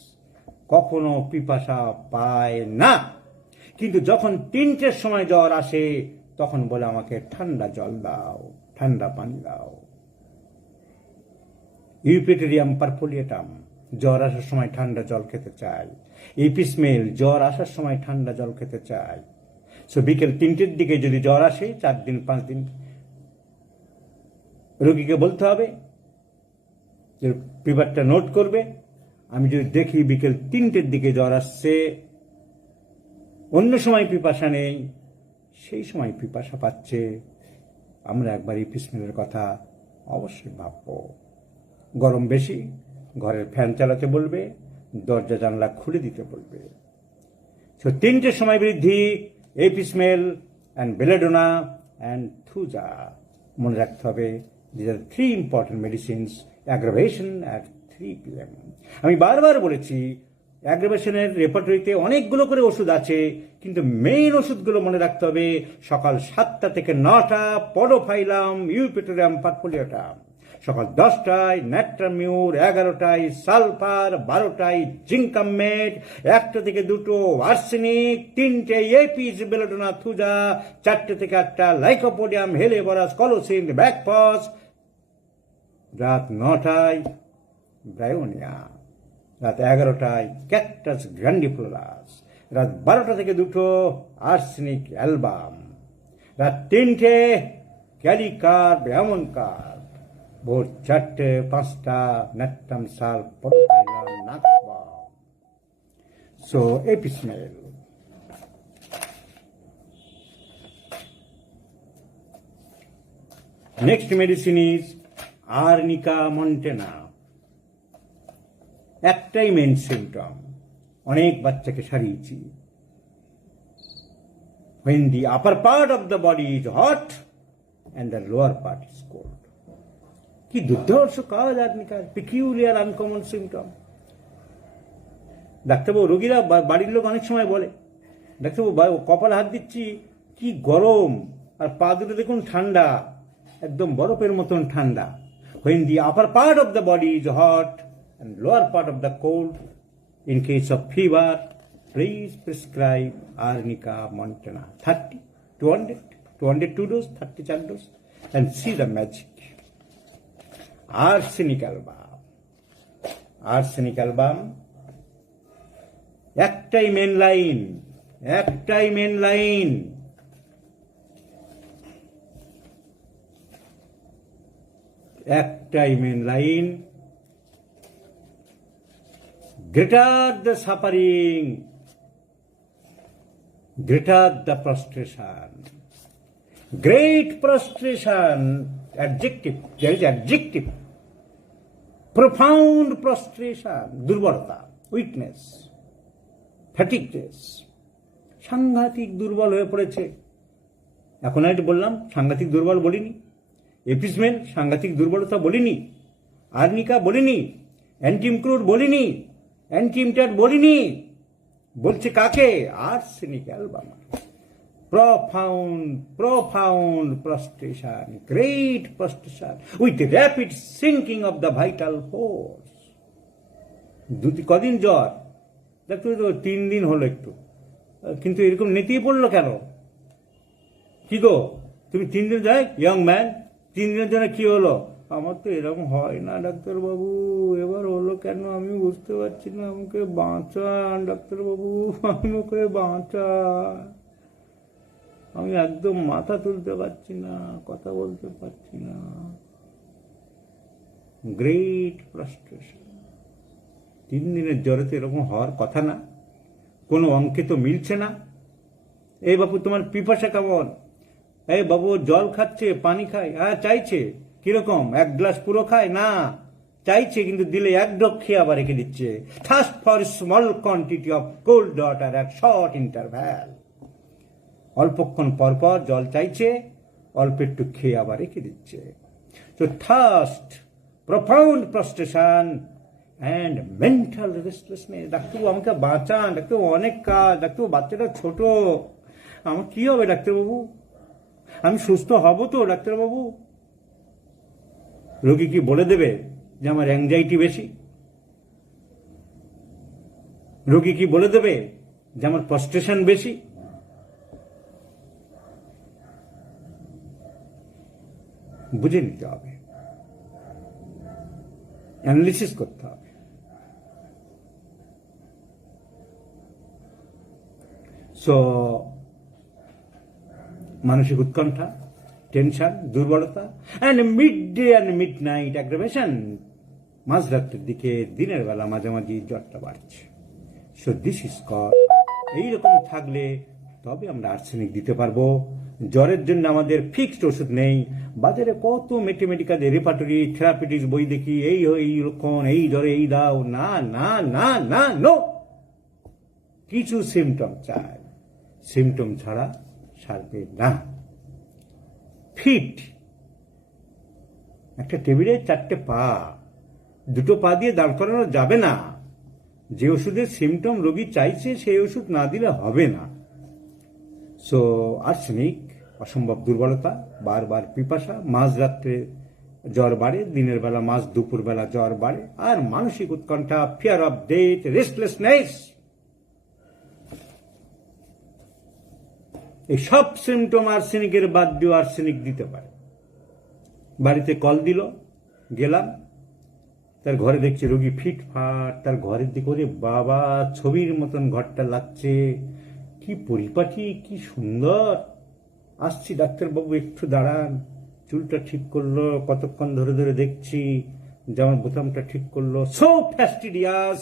কখনো পিপাসা পায় না। কিন্তু যখন 3টের সময় জ্বর আসে, তখন বলে আমাকে ঠান্ডা জল দাও, ঠান্ডা পানি দাও। ইউপিটেরিয়াম পারফোলিয়েটাম, জ্বর আসার সময় ঠান্ডা জল খেতে চাই। এপিসমেল, জ্বর আসার সময় ঠান্ডা জল খেতে চাই। সো বিকেল 3টের দিকে যদি জ্বর আসে, 4 দিন 5 দিন, রোগীকে বলতে হবে, পেপারটা নোট করবে। আমি যদি দেখি বিকেল 3টের দিকে জ্বর আসছে, অন্য সময় পিপাসা নেই, সেই সময় পিপাসা পাচ্ছে, আমরা একবার এপিসমেলের কথা অবশ্যই ভাবব। গরম বেশি, ঘরের ফ্যান চালাতে বলবে, দরজা জানলা খুলে দিতে বলবে। সো 3টের সময় বৃদ্ধি, apis mel and belladonna and thuja, মনে রাখতে হবে। This are 3 important medicines, aggravation at 3 PM। আমি বারবার বলেছি, অ্যাগ্রাভেশনের রেপার্টরিতে অনেকগুলো করে ওষুধ আছে, কিন্তু মেইন ওষুধগুলো মনে রাখতে হবে। সকাল 7টা থেকে 9টা পডোফাইলাম ইউপিটোরিয়াম পারফোলিয়েটাম, সকাল 10টায় ন্যাট্রামিউর, 11টায় সালফার, 12টায় জিঙ্কামেট, 1টা থেকে 2টো আর্সেনিক, 3টে এপিস বেলেডোনা থুজা, 4টে থেকে 8টা লাইকোপোডিয়াম হেলিবরাস কলোসিন ব্যাকফস, রাত 9টায় ব্রায়োনিয়া, রাত 11টায় ক্যাকটাস গ্র্যান্ডিফ্লোরাস, রাত 12টা থেকে 2টো আর্সেনিক অ্যালবাম, রাত 3টে ক্যালিকার ব্যামনকার, ভোর 4টে 5টা natrum sul podophyllum nux vom. So apis mel. Next medicine is arnica montana. একটাই মেন সিমটম, অনেক বাচ্চাকে সারিয়েছি। When the upper part of the body is hot and the lower part is cold. কি দুর্ধর্ষ কাজ আর্নিকার, পিকিউলিয়ার আনকমন সিমটম। ডাক্তারবাবু, রোগীরা বাড়ির লোক অনেক সময় বলে, ডাক্তারবাবু কপালে হাত দিচ্ছি, কি গরম, আর পা দুটো দেখুন ঠান্ডা, একদম বরফের মতন ঠান্ডা। When the upper part of the body is hot and lower part of the cold. In case of fever, please prescribe Arnica montana 30, 200, 202 dose, 34 dose, and see the magic. Arsenic album. Arsenic album. একটাই মেন লাইন, একটাই মেন লাইন। একটাই main line. Greater the suffering, greater the prostration. Great prostration, adjective, there is adjective. Profound prostration, দুর্বলতা, weakness, fatigueness. সাংঘাতিক দুর্বল হয়ে পড়েছে। এখন আমি বললাম সাংঘাতিক দুর্বল বলিনি, এপিসমেল সাংঘাতিক দুর্বলতা বলিনি, আর্নিকা বলিনি, অ্যান্টিমক্রুড বলিনি, অ্যান্টিমটার বলিনি, বলছে কাকে? Arsenic album. profound prostration, great prostration with rapid sinking of the vital force. কদিন জ্বর? দেখতে 3 দিন হলো একটু, কিন্তু এরকম নেতিয়ে পড়লো কেন? কি গো তুমি 3 দিন যাই ইয়ং ম্যান, 3 দিনের জন্য কি হলো? আমার তো এরকম হয় না ডাক্তারবাবু, এবার হলো কেন আমি বুঝতে পারছি না, আমাকে বাঁচান ডাক্তারবাবু, আমাকে বাঁচান, আমি একদম মাথা তুলতে পারছি না, কথা বলতে পারছি না। Great frustration. 3 দিনের জ্বরে তো এরকম হওয়ার কথা না, কোনো অঙ্কে তো মিলছে না। এই বাবু তোমার পিপাসা কেমন? এই বাবু জল খাচ্ছে, পানি খায়, হ্যাঁ চাইছে, কিরকম? 1 গ্লাস পুরো খায় না, চাইছে, কিন্তু দিলে 1 ঢোক খেয়ে আবার রেখে দিচ্ছে। Thirst for small quantity of cold water at short interval. অল্পক্ষণ পরপর জল চাইছে, অল্প একটু খেয়ে আবার রেখে দিচ্ছে। তো thirst, profound prostration and mental restlessness. ডাক্তারবাবু আমাকে বাঁচান, ডাক্তারবাবু অনেক কাজ, ডাক্তারবাবু বাচ্চাটা ছোট, আমার কি হবে ডাক্তারবাবু? আমি সুস্থ হব তো ডাক্তারবাবু? রোগী কি বলে দেবে যে আমার অ্যাংজাইটি বেশি? রোগী কি বলে দেবে যে আমার প্রস্ট্রেশন বেশি? বুঝে নিতে হবে, অ্যানালিসিস করতে হবে। সো মানসিক উৎকণ্ঠা, টেনশন, দুর্বলতা, and mid day and mid night aggravation. মাঝরাত্রের দিকে, দিনের বেলা মাঝামাঝি জ্বরটা বাড়ছে। So this is call. এইরকম থাকলে তবে আমরা আর্সেনিক দিতে পারবো। জ্বরের জন্য আমাদের ফিক্সড ওষুধ নেই। বাজারে কত মেটেমেটিক্যাল রেপার্টরি থেরাপিটিক্স বই দেখি, এই লক্ষণ, এই জ্বরে এই দাও। না না না না, নো। কিছু সিমটম চাই, সিমটম ছাড়া সারবে না। ফিট, একটা টেবিলে 4টে পা, 2টো পা দিয়ে দাঁড় করানো যাবে না। যে ওষুধের সিমটম রোগী চাইছে সেই ওষুধ না দিলে হবে না। সো আর্সেনিক, অসম্ভব দুর্বলতা, বারবার পিপাসা, মাঝরাত্রে জ্বর বাড়ে, দিনের বেলা দুপুর বেলা জ্বর বাড়ে, আর মানসিক উৎকণ্ঠা, ফিয়ার অফ ডেথ, রেস্টলেসনেস। এই সব সিমটম আর্সেনিকের বাদ দিয়ে আর্সেনিক দিতে পারে। বাড়িতে কল দিল, গেলাম, তার ঘরে দেখছি রোগী ফিটফাট, তার ঘরের দিকে ওরে বাবা ছবির মতন ঘরটা লাগছে, কি পরিপাটি, কি সুন্দর। আসছি ডাক্তারবাবু একটু দাঁড়ান, চুলটা ঠিক করলো, কতক্ষণ ধরে ধরে দেখছি, যেমন বোতামটা ঠিক করলো। So fastidious,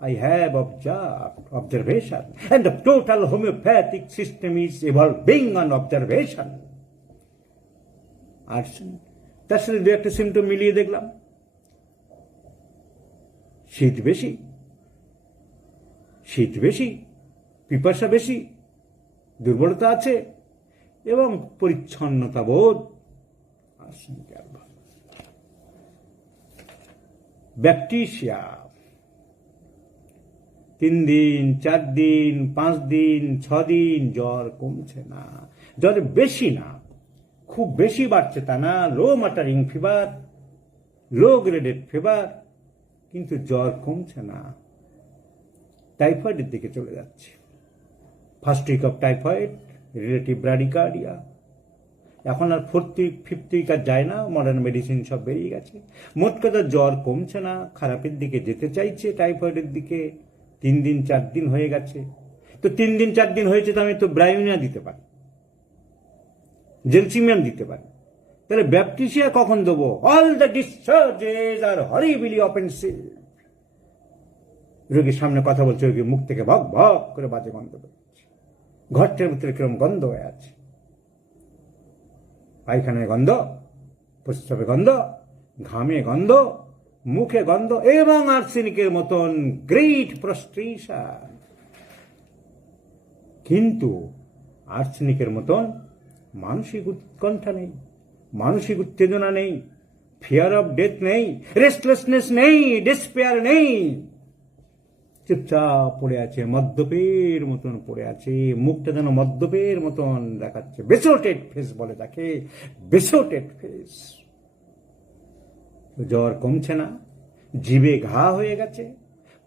I have observed observation, and the total homeopathic system is evolving on observation. আর তার সাথে 2-একটা সিমটম মিলিয়ে দেখলাম, শীত বেশি, পিপাসা বেশি, দুর্বলতা আছে, এবং পরিচ্ছন্নতা বোধ। ব্যাকটেরিয়া 3 দিন, 4 দিন, 5 দিন, 6 দিন জ্বর কমছে না। জ্বর বেশি না, খুব বেশি বাড়ছে তা না। Low muttering fever, low graded fever, কিন্তু জ্বর কমছে না, টাইফয়েডের দিকে চলে যাচ্ছে। First week of typhoid, relative bradycardia, এখন আর ফোর্থ উইক ফিফথ উইক আর যায় না, মডার্ন মেডিসিন সব বেরিয়ে গেছে। মোট কথা জ্বর কমছে না, খারাপের দিকে যেতে চাইছে, টাইফয়েডের দিকে। 3 দিন 4 দিন হয়ে গেছে, তো 3 দিন 4 দিন হয়েছে, তো আমি তো ব্রায়োনিয়া দিতে পারি, জেলসিমিয়াম দিতে পারি, তাহলে ব্যাপটিসিয়া কখন দেবো? All the discharges are horribly offensive. রোগীর সামনে কথা বলছে, রোগীর মুখ থেকে ভক ভক করে বাজে গন্ধ বেরোচ্ছে, ঘরটার ভিতরে কিরকম গন্ধ হয়ে আছে, পায়খানায় গন্ধ, প্রস্রাবে গন্ধ, ঘামে গন্ধ, মুখে গন্ধ, এবং আর্সেনিকের মতন গ্রেট প্রস্ট্রেশন। কিন্তু আর্সেনিকের মতন মানসিক উৎকণ্ঠা নেই, মানসিক উত্তেজনা নেই, ফিয়ার অফ ডেথ নেই, রেস্টলেসনেস নেই, ডিসপেয়ার নেই। চুপচাপ পড়ে আছে, মদ্যপের মতন পড়ে আছে, মুখটা যেন মদ্যপের মতন দেখাচ্ছে। বেসোটেড ফেস বলে তাকে, বেসোটেড ফেস। জ্বর কমছে না, জিভে ঘা হয়ে গেছে,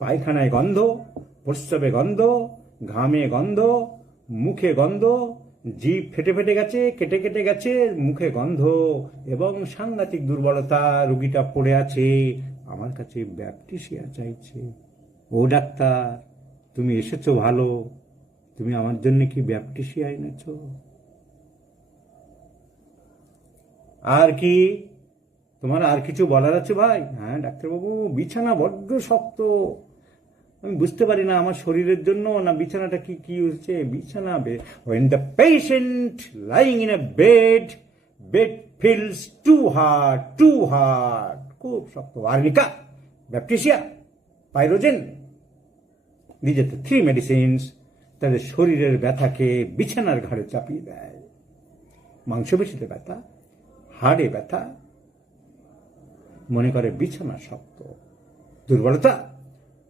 পায়খানায় গন্ধ, প্রস্রাবে গন্ধ, ঘামে গন্ধ, মুখে গন্ধ, জিভ ফেটে ফেটে গেছে, কেটে কেটে গেছে, মুখে গন্ধ এবং সাংঘাতিক দুর্বলতা। রুগীটা পড়ে আছে, আমার কাছে ব্যাপটিসিয়া চাইছে। ও ডাক্তার, তুমি এসেছো ভালো, তুমি আমার জন্য কি ব্যাপটিসিয়া এনেছো? আর কি তোমার আর কিছু বলার আছে ভাই? হ্যাঁ ডাক্তারবাবু, বিছানা বড্ড শক্ত, আমি বুঝতে পারি না আমার শরীরের জন্য না বিছানাটা কি কি হচ্ছে। বিছানা, when the patient lying in a bed feels too hard, খুব শক্ত। Arnica, baptisia, pyrogen, these are the 3 medicines তাদের শরীরের ব্যথাকে বিছানার ঘাড়ে চাপিয়ে দেয়। মাংসপেশিতে ব্যথা, হাড়ে ব্যথা, মনে করে বিছানা শক্ত, দুর্বলতা,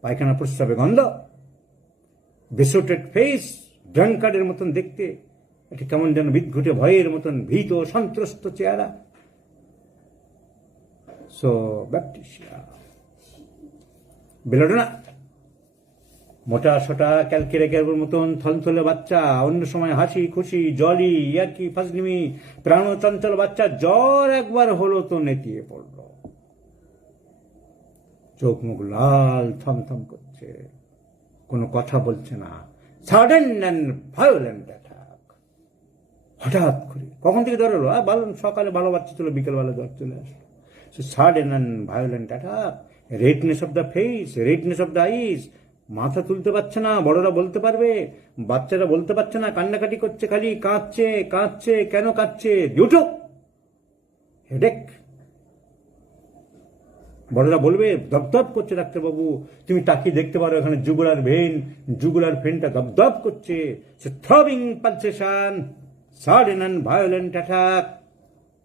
পায়খানা প্রস্রাবে গন্ধ, বেসোটেড ফেস, ড্রাঙ্কার্ডের মতন দেখতে, একটি কেমন যেন বিদ্ঘুটে ভয়ের মতন ভীত সন্ত্রস্ত চেহারা। So baptisia. বেলোডোনা, মোটা সোটা ক্যালকেরেকের মতন থলথলে বাচ্চা, অন্য সময় হাসি খুশি জলি ইয়ার্কি ফাজলিমি প্রাণচঞ্চল বাচ্চা, জ্বর একবার হলো তো নেতিয়ে পড়ল, চোখ মুখ লাল থমথম করছে, কোনো কথা বলছে না। সাডেন অ্যান্ড ভায়োলেন্ট অ্যাটাক, হঠাৎ করে কখন থেকে জ্বর হলো? সকালে ভালো বাচ্চা ছিল, বিকেলবেলা জ্বর চলে আসলো। Sudden and violent attack, redness of the face, redness of the eyes, মাথা তুলতে পারছে না, বড়রা বলতে পারবে, বাচ্চারা বলতে পারছে না, কান্নাকাটি করছে, খালি কাঁদছে কাঁদছে। কেন কাঁদছে? ডিউটো হেডেক। বড়রা বলবে দপদপ করছে ডাক্তারবাবু, তুমি তাকিয়ে দেখতে পারো, এখানে জুগুলার ভেনটা দপদপ করছে। Throbbing pulsation, sudden and violent attack,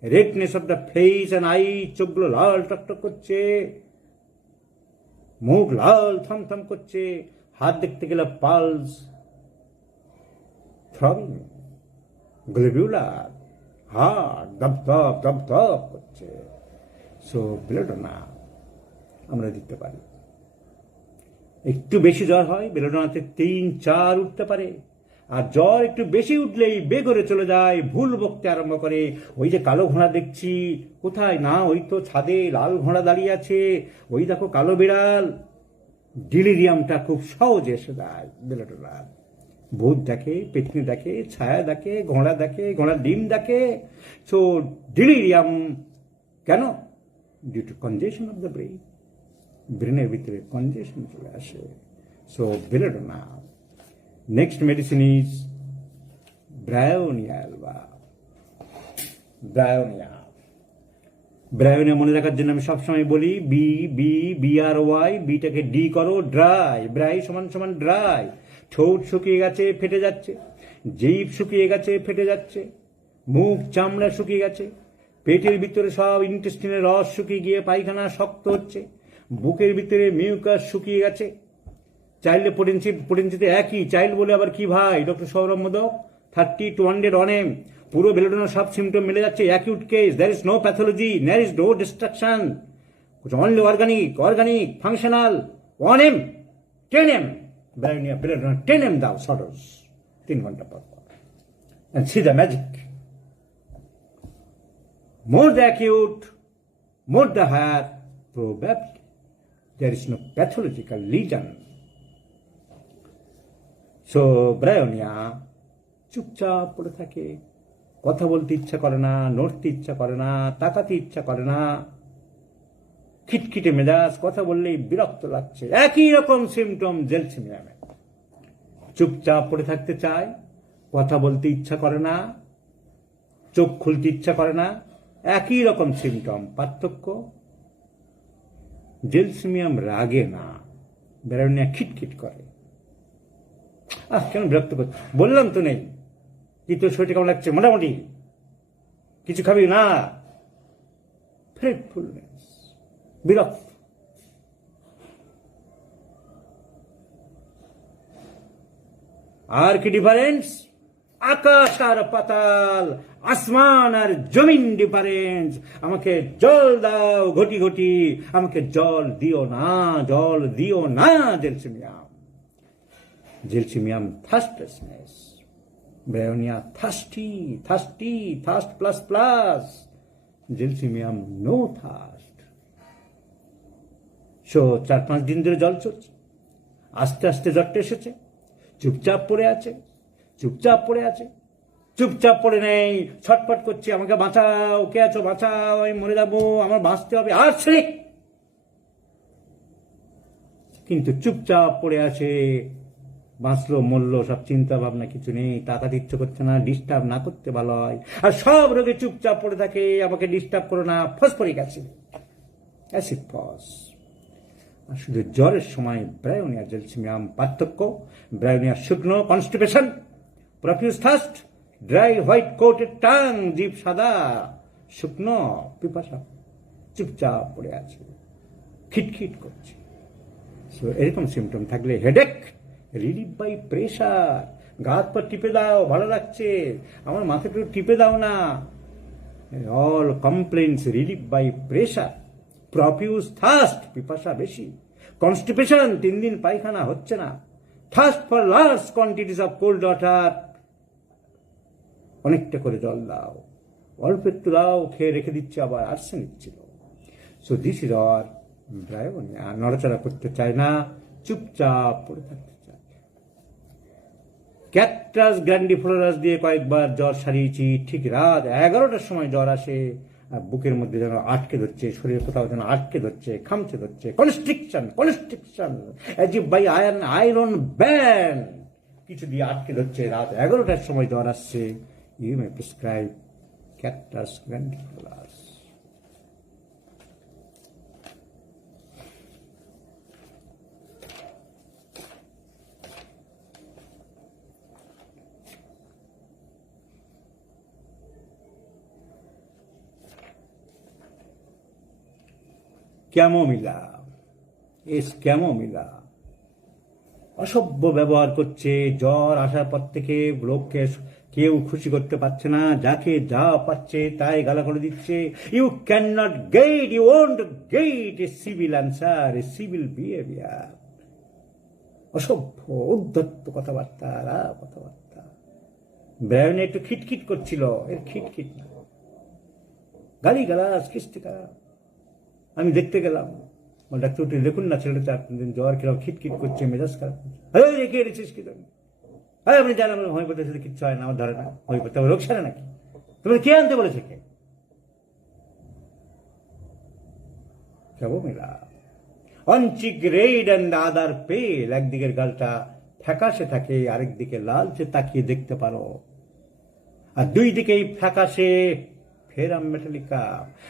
redness of the face and I, চোখগুলো লাল টকটক করছে, মুখ লাল থমথম করছে, হাত দেখতে গেলে পালস, থ্রবিং, গ্লোবিউলার, হার্ট দপদপ দপদপ করছে। সো বেলোডোনা আমরা দিতে পারি। একটু বেশি জ্বর হয়, বেলোডোনাতে 3-4 উঠতে পারে। আর জ্বর একটু বেশি উঠলেই বেঘরে চলে যায়, ভুল বকতে আরম্ভ করে। ওই যে কালো ঘোড়া দেখছি, কোথায়? না, ওই তো ছাদে লাল ঘোড়া দাঁড়িয়ে আছে, ওই দেখো কালো বিড়াল। ডিলিরিয়ামটা খুব সহজে এসে যায় বেলোডোনার। ভূত দেখে, পেতনি দেখে, ছায়া দেখে, ঘোড়া দেখে, ঘোড়ার ডিম দেখে। সো ডিলিরিয়াম কেন? Due to congestion of the brain, ব্রেনের ভিতরে কনজেশন চলে আসে। So belladonna. Next medicine is bryonia alba. Bryonia মনে রাখার জন্য আমি সবসময় বলি BRY, বিটাকে ডি করো, ড্রাই। ব্রাই সমান সমান ড্রাই। ঠোঁট শুকিয়ে গেছে, ফেটে যাচ্ছে, জিভ শুকিয়ে গেছে, ফেটে যাচ্ছে, মুখ চামড়া শুকিয়ে গেছে, পেটের ভিতরে সব ইন্টেস্টিনের রস শুকিয়ে গিয়ে পায়খানা শক্ত হচ্ছে, বুকের ভিতরে মিউকাস শুকিয়ে গেছে। চাইল্ডে পোটেন্সিতে একই। চাইল্ড বলে আবার কি ভাই? Doctor Sourav modak, 30 to 100 on him। পুরো বেলোডোনার সব সিমটম মিলে যাচ্ছে, acute case, there is no pathology, there is no destruction. Only organic functional 1M 10M bryonia belladonna 10M দাও সডস 3 ঘন্টা পর and see the magic. More the acute, more the higher probability. There is no pathological lesion. So Bryonia চুপচাপ পড়ে থাকে, কথা বলতে ইচ্ছা করে না, নড়তে ইচ্ছা করে না, তাকাতে ইচ্ছা করে না, খিটখিটে মেজাজ, কথা বললেই বিরক্ত লাগছে। একই রকম সিমটম জেলসিমিয়ামে। চুপচাপ পড়ে থাকতে চায়, কথা বলতে ইচ্ছা করে না, চোখ খুলতে ইচ্ছা করে না, একই রকম সিমটম। পার্থক্য, জেলসিমিয়াম রাগে না, ব্রায়োনিয়া খিটখিট করে। কেন বিরক্ত করছে? বললাম তো নেই। কি তোর শরীরটা কেমন লাগছে? মোটামুটি। কিছু খাবি না? ফ্রেটফুলনেস, বিরক্ত। আর কি ডিফারেন্স? আকাশ আর পাতাল, আসমান আর জমিন ডিফারেন্স। আমাকে জল দাও ঘটি ঘটি, আমাকে জল দিও না। Gelsemium thirstlessness, bryonia thirst plus, gelsemium no thirst. So 4-5 দিন ধরে জল চলছে, আস্তে আস্তে জ্বরটা এসেছে, চুপচাপ পড়ে আছে, চুপচাপ পড়ে নেই, ছটফট করছে, আমাকে বাঁচাও, কে আছো বাঁচাও, আমি মরে যাবো, আমার বাঁচতে হবে, আর ছেড়ে। কিন্তু চুপচাপ পড়ে আছে, বাঁচলো মরলো সব চিন্তা ভাবনা কিছু নেই, তাকাতে ইচ্ছে করছে না, ডিস্টার্ব না করতে ভালো হয়। আর সব রোগে চুপচাপ পড়ে থাকে, আমাকে ডিস্টার্ব করো না, ফসফরিক অ্যাসিড ফস। আর শুধু জ্বরের সময় ব্রায়োনিয়া জেলসিমিয়াম পার্থক্য, ব্রায়োনিয়া শুকনো constipation, profuse thirst, dry white coated tongue, জিভ সাদা, শুকনো পিপাসা, চুপচাপ পড়ে আছে, খিটখিট করছে। সো এরকম সিমটম থাকলে হেডেক রিলিফ বাই প্রেশার, গা হাত পা টিপে দাও, ভালো লাগছে, আমার মাথাটা টিপে দাও না, all complaints relief by pressure. Profuse thirst, পিপাসা বেশি, কনস্টিপেশন, 3 দিন পায়খানা হচ্ছে না, thirst for large quantities of cold water, অনেকটা করে জল দাও, অল্প একটু দাও, খেয়ে রেখে দিচ্ছে, আবার আর্সেনিক ছিল। So this is our Bryonia. নড়াচড়া করতে চায় না, চুপচাপ পড়ে থাকতে চায়। ক্যাকটাস গ্র্যান্ডিফ্লোরাস দিয়ে কয়েকবার জ্বর সারিয়েছি, ঠিক রাত 11টার সময় জ্বর আসে, আর বুকের মধ্যে যেন আটকে ধরছে, শরীরে কোথাও যেন আটকে ধরছে, খামচে ধরছে, constriction as if by iron band, কিছু দিয়ে আটকে ধরছে। রাত 11টার সময় জ্বর আসছে, you may prescribe cactus grandiflorus. Chamomilla অসভ্য ব্যবহার করছে। জ্বর আসার পর থেকে লোককে কেউ খুশি করতে পারছে না, যাকে যা পাচ্ছে তাই গালা করে দিচ্ছে। You can not get, you won't get a civil answer, a civil behaviour. অসভ্য উদ্ধত্ত কথাবার্তা। ব্রায়োনিয়া একটু খিটখিট করছিল, এর খিটখিট না, গালি গালাজ, খিস্তিকা। আমি দেখতে গেলাম, ডাক্তার উঠে দেখুন না ছেলেটা 4 দিন জ্বর খেলাম, খিটখিট করছে, মেজাজ খারাপ করছে। রেখে এনেছিস কি তুমি? আপনি জানেন হোমিওপ্যাথির সাথে কিচ্ছু হয় না, আমার ধরে না, হোমিওপ্যাথি রোগ সারে নাকি? তোমাদের কে আনতে বলেছে? কে? Chamomilla. On cheek red and other pale, একদিকের গালটা ফ্যাকাশে থাকে, আরেক দিকে লালচে, তাকিয়ে দেখতে পারো। আর 2 দিকেই ফ্যাকাশে ফেরাম মেটালিকা,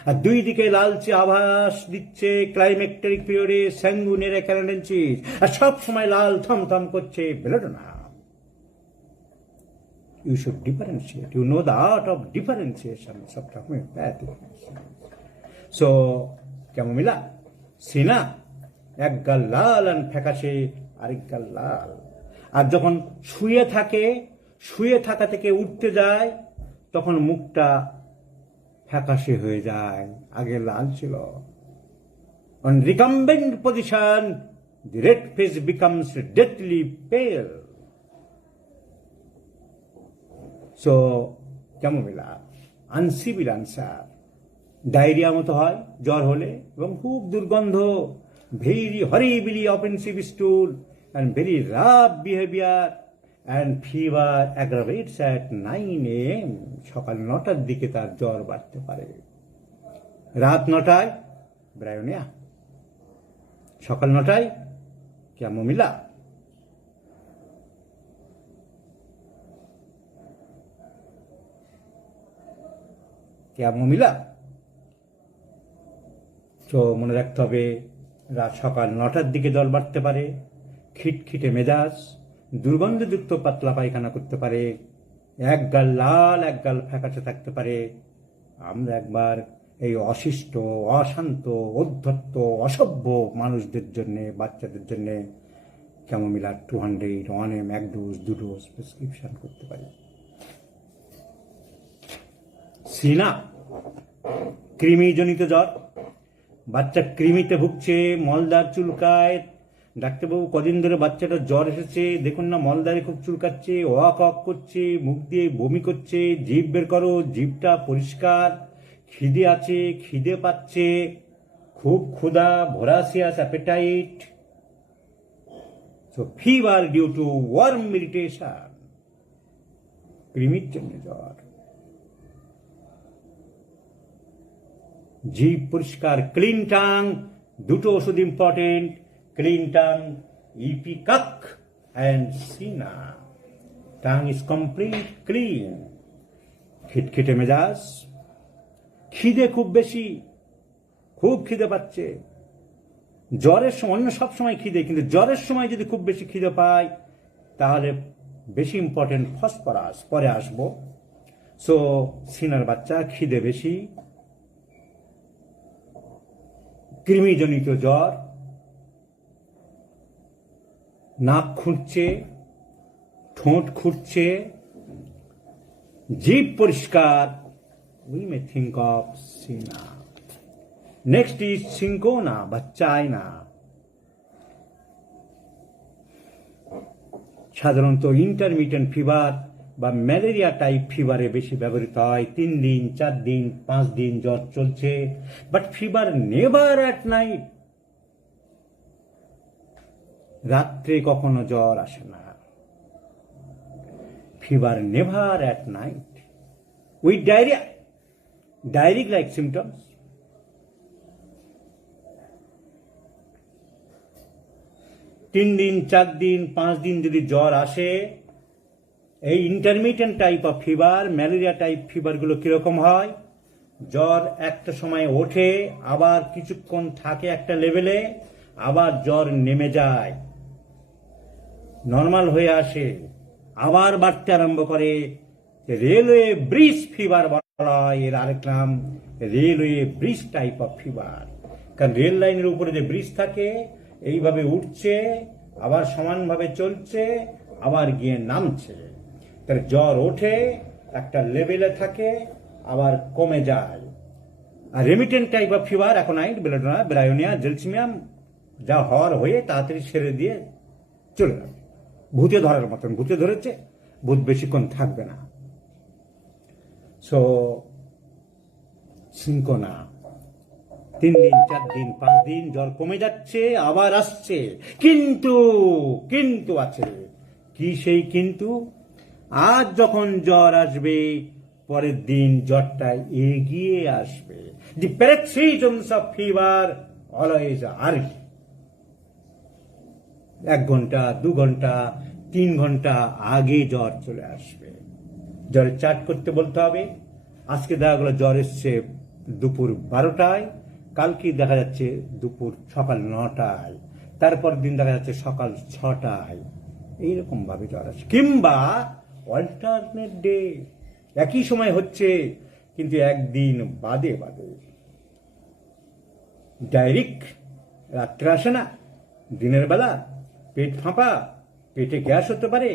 আর 2 দিকে লালচে আভাস দিচ্ছে ক্লাইমেক্টেরিক পিরিয়ডে স্যাঙ্গুইনারি ক্যানাডেন্সিস, আর সব সময় লাল থমথম করছে belladonna. You should differentiate. You know the art of differentiation of homeopathic medicine. So, chamomilla, cina, এক গাল লাল আর ফ্যাকাশে, আরেক গাল লাল। আর যখন শুয়ে থাকা থেকে উঠতে যায়, তখন মুখটা ফ্যাকাশে হয়ে যায়, আগে লাল ছিল। On recumbent position, the red face becomes deathly pale. So, chamomilla, uncivil answer. Diarrhoea মতো হয় জ্বর হলে এবং খুব দুর্গন্ধ, very হরিবলি offensive স্টুল and very rough behaviour and fever aggravates at 9 AM। সকাল 9টার দিকে তার জ্বর বাড়তে পারে। রাত 9টায় ব্রায়োনিয়া, সকাল 9টায় ক্যামোমিলা। ক্যামোমিলা। তো মনে রাখতে হবে, রাত সকাল 9টার দিকে জ্বর বাড়তে পারে, খিটখিটে মেজাজ, দুর্গন্ধযুক্ত পাতলা পায়খানা করতে পারে, এক গাল লাল এক গাল ফ্যাকাশে থাকতে পারে। আমরা একবার এই অশিষ্ট, অশান্ত, অধ্যত্ত, অসভ্য মানুষদের জন্যে, বাচ্চাদের জন্যে ক্যামোমিলার 200 1M 1 ডোজ 2 ডোজ প্রেসক্রিপশন করতে পারি। সিনা, কৃমিজনিত জ্বর। বাচ্চা কৃমিতে ভুগছে, মলদার চুলকায়। ডাক্তারবাবু কদিন ধরে বাচ্চাটার জ্বর এসেছে, দেখুন না মলদারে খুব চুলকাচ্ছে, ওয়াক অক করছে, মুখ দিয়ে বমি করছে, জিভ বের করো, জিভটা পরিষ্কার, খিদে আছে, খিদে পাচ্ছে, খুব ক্ষুধা, voracious appetite. So fever due to worm irritation, কৃমির জন্য জ্বর। জিভ পরিষ্কার, ক্লিন টাং, দুটো ওষুধ important, clean tongue, ipecac and cina. Tongue is complete clean. খিটখিটে মেজাজ, খিদে খুব বেশি, খুব খিদে পাচ্ছে। জ্বরের সময়, অন্য সব সময় খিদে, কিন্তু জ্বরের সময় যদি খুব বেশি খিদে পায় তাহলে বেশি ইম্পর্টেন্ট ফসফরাস, পরে আসবো। সো সিনার বাচ্চা খিদে বেশি, কৃমিজনিত জ্বর, নাক খুঁড়ছে, ঠোঁট খুঁড়ছে, জিভ পরিষ্কার। We may think of Sina. Next is Syncona বা চায়না। সাধারণত ইন্টারমিটেন্ট ফিভার বা ম্যালেরিয়া টাইপ ফিভারে বেশি ব্যবহৃত হয়। 3 দিন 4 দিন 5 দিন জ্বর চলছে, but fever never at night. রাত্রে কখনো জ্বর আসে না। Fever never at night with diarrhoea, diarrhoeic like symptoms. তিন দিন 4 দিন 5 দিন যদি জ্বর আসে, এই intermittent type of fever, malaria type ফিভারগুলো কিরকম হয়? জ্বর একটা সময় ওঠে, আবার কিছুক্ষণ থাকে একটা লেভেলে, আবার জ্বর নেমে যায়, নর্মাল হয়ে আসে, আবার বাড়তে আরম্ভ করে। রেলওয়ে ব্রিজ ফিভার বলা হয় এর আরেক নাম, railway bridge type of fever. কারণ রেল লাইনের উপরে যে ব্রিজ থাকে, এইভাবে উঠছে, আবার সমানভাবে চলছে, আবার গিয়ে নামছে। তার জ্বর ওঠে, একটা লেভেলে থাকে, আবার কমে যায়। আর remittent type of fever, aconite, belladonna, bryonia, gelsemium, যা হওয়ার হয়ে তাড়াতাড়ি সেরে দিয়ে চলে যাবে। ভূতে ধরার মতন, ভূতে ধরেছে, ভূত বেশিক্ষণ থাকবে না। সো সিনকোনা, 3 দিন 4 দিন 5 দিন জ্বর কমে যাচ্ছে, আবার আসছে, কিন্তু আছে। কি সেই কিন্তু? আজ যখন জ্বর আসবে, পরের দিন জ্বরটা এগিয়ে আসবে। দি প্যারাক্সিজমস অফ ফিভার অলওয়েজ আর্লি। 1 ঘন্টা 2 ঘন্টা 3 ঘন্টা আগে জ্বর চলে আসবে। জ্বরের চার্ট করতে বলতে হবে। আজকে দেখা গেল জ্বর এসছে দুপুর 12টায়, কালকে দেখা যাচ্ছে সকাল 9টায়, তারপর দিন দেখা যাচ্ছে সকাল 6টায়। এইরকম ভাবে জ্বর আসে। কিংবা অল্টারনেট ডে, একই সময় হচ্ছে কিন্তু একদিন বাদে বাদে। ডাইরেক্ট রাত্রে আসে না, দিনের বেলা পেট ফাঁপা, পেটে গ্যাস হতে পারে,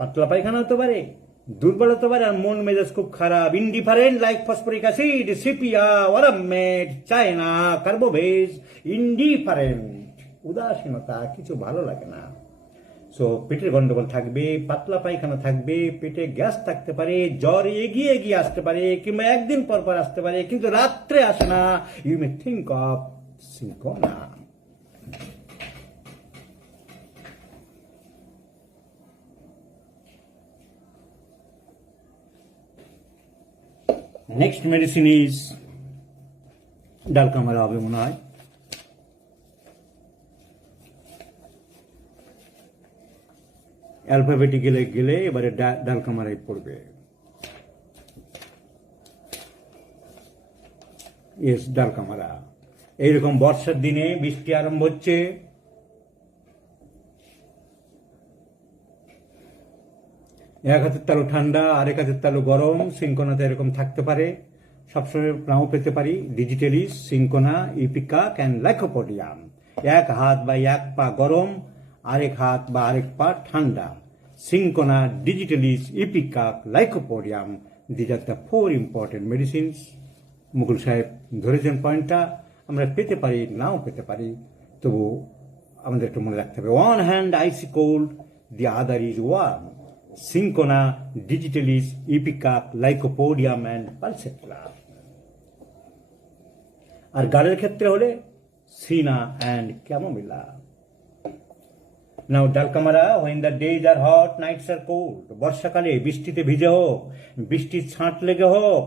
পাতলা পায়খানা হতে পারে, দুর্বলতা বাড়ে আর মন মেজাজ খুব খারাপ, indifferent like phosphoric acid, sepia, ওয়ারামেট, চায়না, কার্বোভেজ, ইনডিফারেন্ট, উদাসীনতা, কিছু ভালো লাগে না। সো পেটের গন্ডগোল থাকবে, পাতলা পায়খানা থাকবে, পেটে গ্যাস থাকতে পারে, জ্বর এগিয়ে এগিয়ে আসতে পারে, কিংবা একদিন পর পর আসতে পারে, কিন্তু রাত্রে আসে না। You may think of cinchona. Next medicine is dulcamara হবে মনে হয়। অ্যালফাবেটিক্যালি গেলে এবারে ডালকামারাই পড়বে। Yes, dulcamara. এইরকম বর্ষার দিনে বৃষ্টি আরম্ভ হচ্ছে, এক হাতের তালু ঠান্ডা, আরেক হাতের তালু গরম, সিনকোনাতে এরকম থাকতে পারে। সবসময় নাও পেতে পারি। Digitalis, cinchona, ipecac and lycopodium. এক হাত বা এক পা গরম, আরেক হাত বা আরেক পা ঠান্ডা। Cinchona, digitalis, ipecac, lycopodium, these are the 4 important medicines. Mukul সাহেব ধরেছেন পয়েন্টটা, আমরা পেতে পারি, নাও পেতে পারি, তবু আমাদের একটু মনে রাখতে হবে। One hand icy cold, the other is warm. Cinchona, digitalis, ipecac, lycopodium and pulsatilla. আর গালের ক্ষেত্রে হলে cina and chamomilla. Now dulcamara, when the days are hot, nights are cold. বর্ষাকালে বৃষ্টিতে ভিজে হোক, বৃষ্টির ছাঁট লেগে হোক,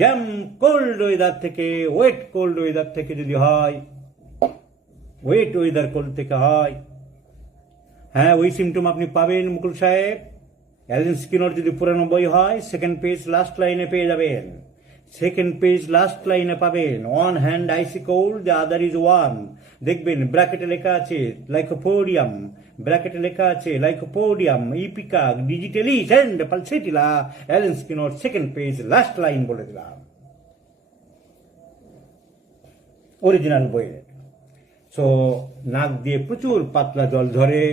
ড্যাম কোল্ড ওয়েদার থেকে, ওয়েট কোল্ড ওয়েদার থেকে যদি হয়, ওয়েট ওয়েদার কোল্ড থেকে হয়, হ্যাঁ ওই সিমটম আপনি পাবেন মুকুল সাহেব। অ্যালেন স্কিনার যদি পুরানো বই হয়, সেকেন্ড পেজ লাস্ট লাইনে পেয়ে যাবেন। সেকেন্ড পেজ লাস্ট লাইনে পাবেন। One hand icy cold, the other is warm. দেখবেন ব্র্যাকেটে লেখা আছে লাইকোপোডিয়াম, ব্র্যাকেটে লেখা আছে lycopodium, ipecac, digitalis and pulsatilla. Allen Skinner second page last line বলে দিলাম অরিজিনাল বইয়ের। সো নাক দিয়ে প্রচুর পাতলা জল ঝরে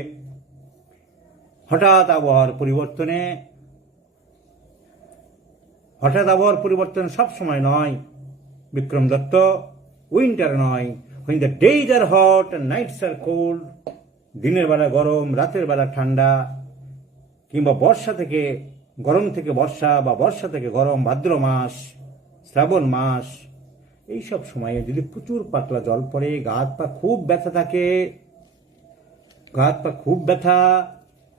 হঠাৎ আবহাওয়ার পরিবর্তনে। হঠাৎ আবহাওয়ার পরিবর্তন সব সময় নয়, বিক্রম দত্ত, উইন্টার নয়। when the days are hot and nights are cold, দিনের বেলা গরম, রাতের বেলা ঠান্ডা, কিংবা বর্ষা থেকে গরম থেকে বর্ষা বা বর্ষা থেকে গরম, ভাদ্র মাস, শ্রাবণ মাস, এইসব সময়ে যদি প্রচুর পাতলা জল পড়ে, গা হাত পা খুব ব্যথা থাকে, গা হাত পা খুব ব্যথা,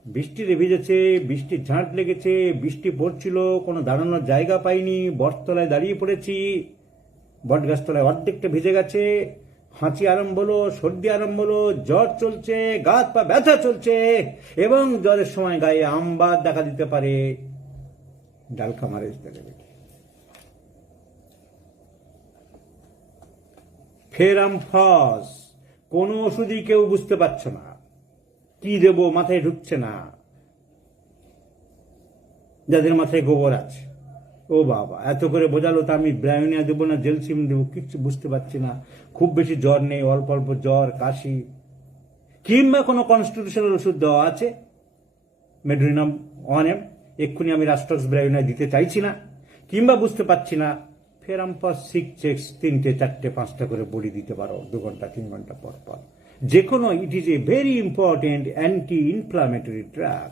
বৃষ্টিতে ভিজেছে, বৃষ্টির ঝাঁট লেগেছে, বৃষ্টি পড়ছিল, কোনো দাঁড়ানোর জায়গা পাইনি, বটতলায় দাঁড়িয়ে পড়েছি, বটগাছতলায় অর্ধেকটা ভিজে গেছে, হাঁচি আরম্ভ হলো, সর্দি আরম্ভ হলো, জ্বর চলছে, গা হাত পা ব্যথা চলছে, এবং জ্বরের সময় গায়ে আমবাদ দেখা দিতে পারে, ডালকামারা আসতে দেবে। ফেরামফস, কোনো ওষুধই কেউ বুঝতে পারছো না, কি দেবো মাথায় ঢুকছে না। যাদের মাথায় গোবর আছে, ও বাবা এত করে বোঝালো, তা আমি ব্রায়োনিয়া দেবো না জেলসিম দেবো, কিচ্ছু বুঝতে পারছি না। খুব বেশি জ্বর নেই, অল্প অল্প জ্বর, কাশি, কিংবা কোনো কনস্টিটিউশনাল ওষুধ দেওয়া আছে, মেড্রিনাম 1M, এক্ষুনি আমি রাস্টক্স ব্রায়োনিয়া দিতে চাইছি না, কিংবা বুঝতে পারছি না, ফেরামফস 6X 3টে 4টে 5টা করে বড়ি দিতে পারো 2 ঘন্টা 3 ঘন্টা পর পর। যে কোনো, it is a very important anti inflammatory drug.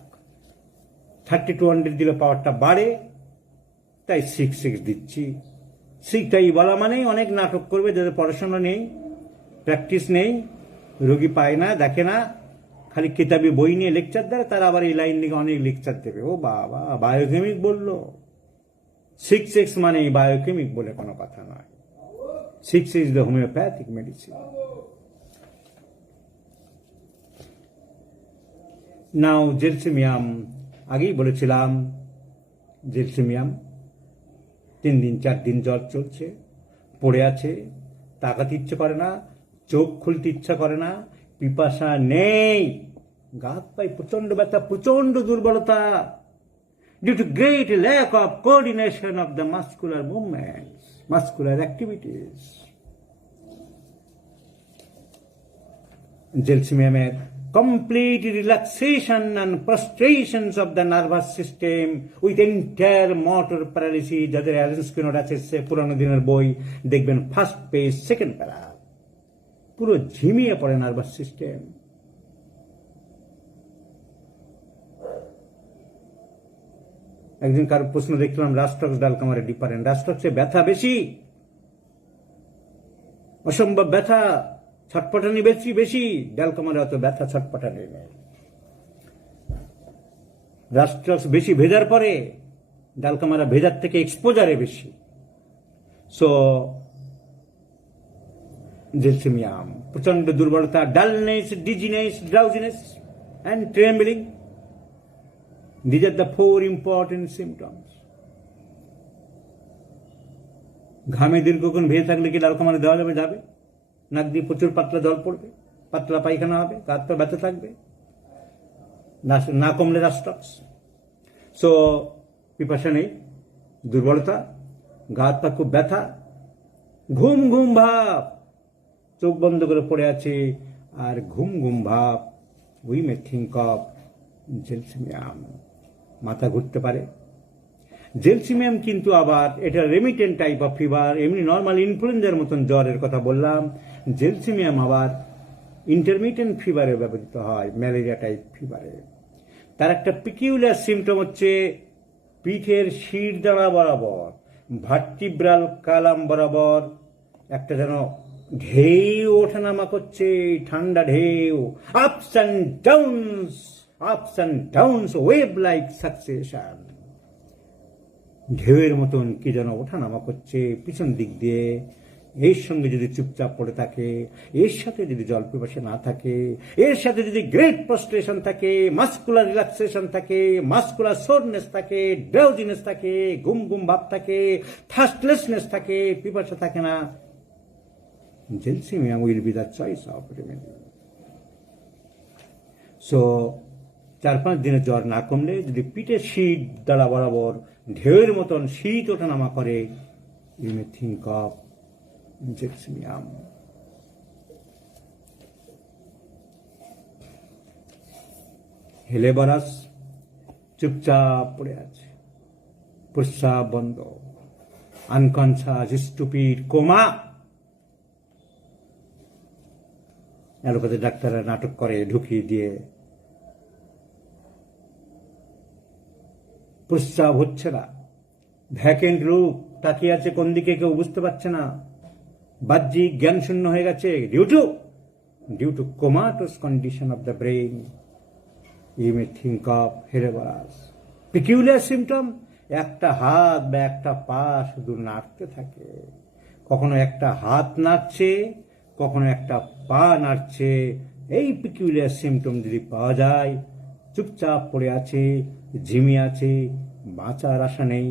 30-100 দিলে পাওয়ারটা বাড়ে, তাই 6X দিচ্ছি। 6টাই বলা মানেই অনেক নাটক করবে, যাদের পড়াশোনা নেই, প্র্যাকটিস নেই, রোগী পায় না, দেখে না, খালি কিতাবি বই নিয়ে লেকচার দেয়, তারা আবার এই লাইন নিয়ে অনেক লেকচার দেবে। ও বাবা, বায়োকেমিক বললো, 6X মানে বায়োকেমিক বলে কোনো কথা নয়। 6 is the homeopathic medicine. Now gelsemium, আগেই বলেছিলাম, জেলসিমিয়াম 3 দিন 4 দিন জ্বর চলছে, পড়ে আছে, তাকাতে ইচ্ছে করে না, চোখ খুলতে ইচ্ছা করে না, পিপাসা নেই, গা হাত পায়ে প্রচন্ড ব্যথা, প্রচন্ড দুর্বলতা, due to great lack of coordination of the muscular movements, muscular activities. জেলসিমিয়ামের complete relaxation and prostrations of the nervous system with entire motor paralysis. যাদের অ্যালেন স্কিনার আছে সে পুরানো দিনের বই দেখবেন, ফার্স্ট পেজ সেকেন্ড প্যারা, পুরো ঝিমিয়ে পড়ে নার্ভাস সিস্টেম। একদিন কারো প্রশ্ন দেখলাম, রাস্টক্স ডালকামারে ডিফারেন্ট। রাস্টক্সে ব্যথা বেশি, অসম্ভব ব্যথা, ছটপটানি বেশি বেশি। ডালকামারে অত ব্যথা ছটপটানি নেই। রাস্টক্স বেশি ভেজার পরে, ডালকামারা ভেজার থেকে এক্সপোজারে বেশি। সো জেলসিমিয়াম, প্রচন্ড দুর্বলতা, dullness, dizziness, drowsiness and trembling. These are the 4 important symptoms. ঘামে দীর্ঘক্ষণ ভেজে থাকলে কি ডালকামারে দেওয়া যাবে? যাবে। নাক দিয়ে প্রচুর পাতলা জল পড়বে, পাতলা পায়খানা হবে, হাত পা ব্যথা থাকবে, না কমলে রাস্টক্স। সো পিপাসা নেই, দুর্বলতা, গা হাত পা খুব ব্যথা, ঘুম ঘুম ভাব, চোখ বন্ধ করে পড়ে আছে আর ঘুম ঘুম ভাব, we may think of gelsemium. মাথা ঘুরতে পারে। জেলসিমিয়াম কিন্তু আবার এটা রেমিটেন্ট টাইপ অফ ফিভার। এমনি নর্মাল ইনফ্লুয়েঞ্জার মতন জ্বরের কথা বললাম, জেলসিমিয়াম আবার ইন্টারমিটেন্ট ফিভারে ব্যবহৃত হয়, ম্যালেরিয়া টাইপ ফিভারে। তার একটা পিকিউলার সিমটম হচ্ছে পিঠের শিরদাঁড়া বরাবর, ভার্টিব্রাল কালাম বরাবর একটা যেন ঢেউ ওঠানামা করছে, ঠান্ডা ঢেউ, ups and downs, wave like succession. ঢেউয়ের মতন কি যেন ওঠানামা করছে পিছন দিক দিয়ে। এর সঙ্গে যদি চুপচাপ পড়ে থাকে, এর সাথে যদি জল পিপাসা না থাকে, এর সাথে যদি গ্রেট প্রস্ট্রেশন থাকে, মাস্কুলার রিল্যাক্সেশন থাকে, মাস্কুলার সোরনেস থাকে, ড্রাউজিনেস থাকে, ঘুম ঘুম ভাব থাকে, থার্স্টলেসনেস থাকে, পিপাসা থাকে না, gelsemium will be the choice of remedy. So 4-5 দিনের জ্বর না কমলে যদি পিঠের শীত দ্বারা বরাবর ঢেউয়ের মতন শীত ওঠানামা করে, you may think of gelsemium. Helleborus, চুপচাপ পড়ে আছে, প্রস্রাব বন্ধ, আনকনসাস, স্টুপিড, কোমা। অ্যালোপ্যাথি ডাক্তাররা নাটক করে ঢুকিয়ে দিয়ে, প্রস্রাব হচ্ছে না, ভ্যাকেন্ট রূপ, তাকিয়ে আছে কোন দিকে কেউ বুঝতে পারছে না, বাহ্যিক জ্ঞান শূন্য হয়ে গেছে, due to comatose condition of the brain. You may think of helleborus. Peculiar symptom, একটা হাত বা একটা পা শুধু নাড়তে থাকে, কখনো একটা হাত নাড়ছে, কখনো একটা পা নাড়ছে। এই পিকিউলার সিমটম যদি পাওয়া যায়, চুপচাপ পড়ে আছে, ঝিমিয়ে আছে, বাঁচার আশা নেই।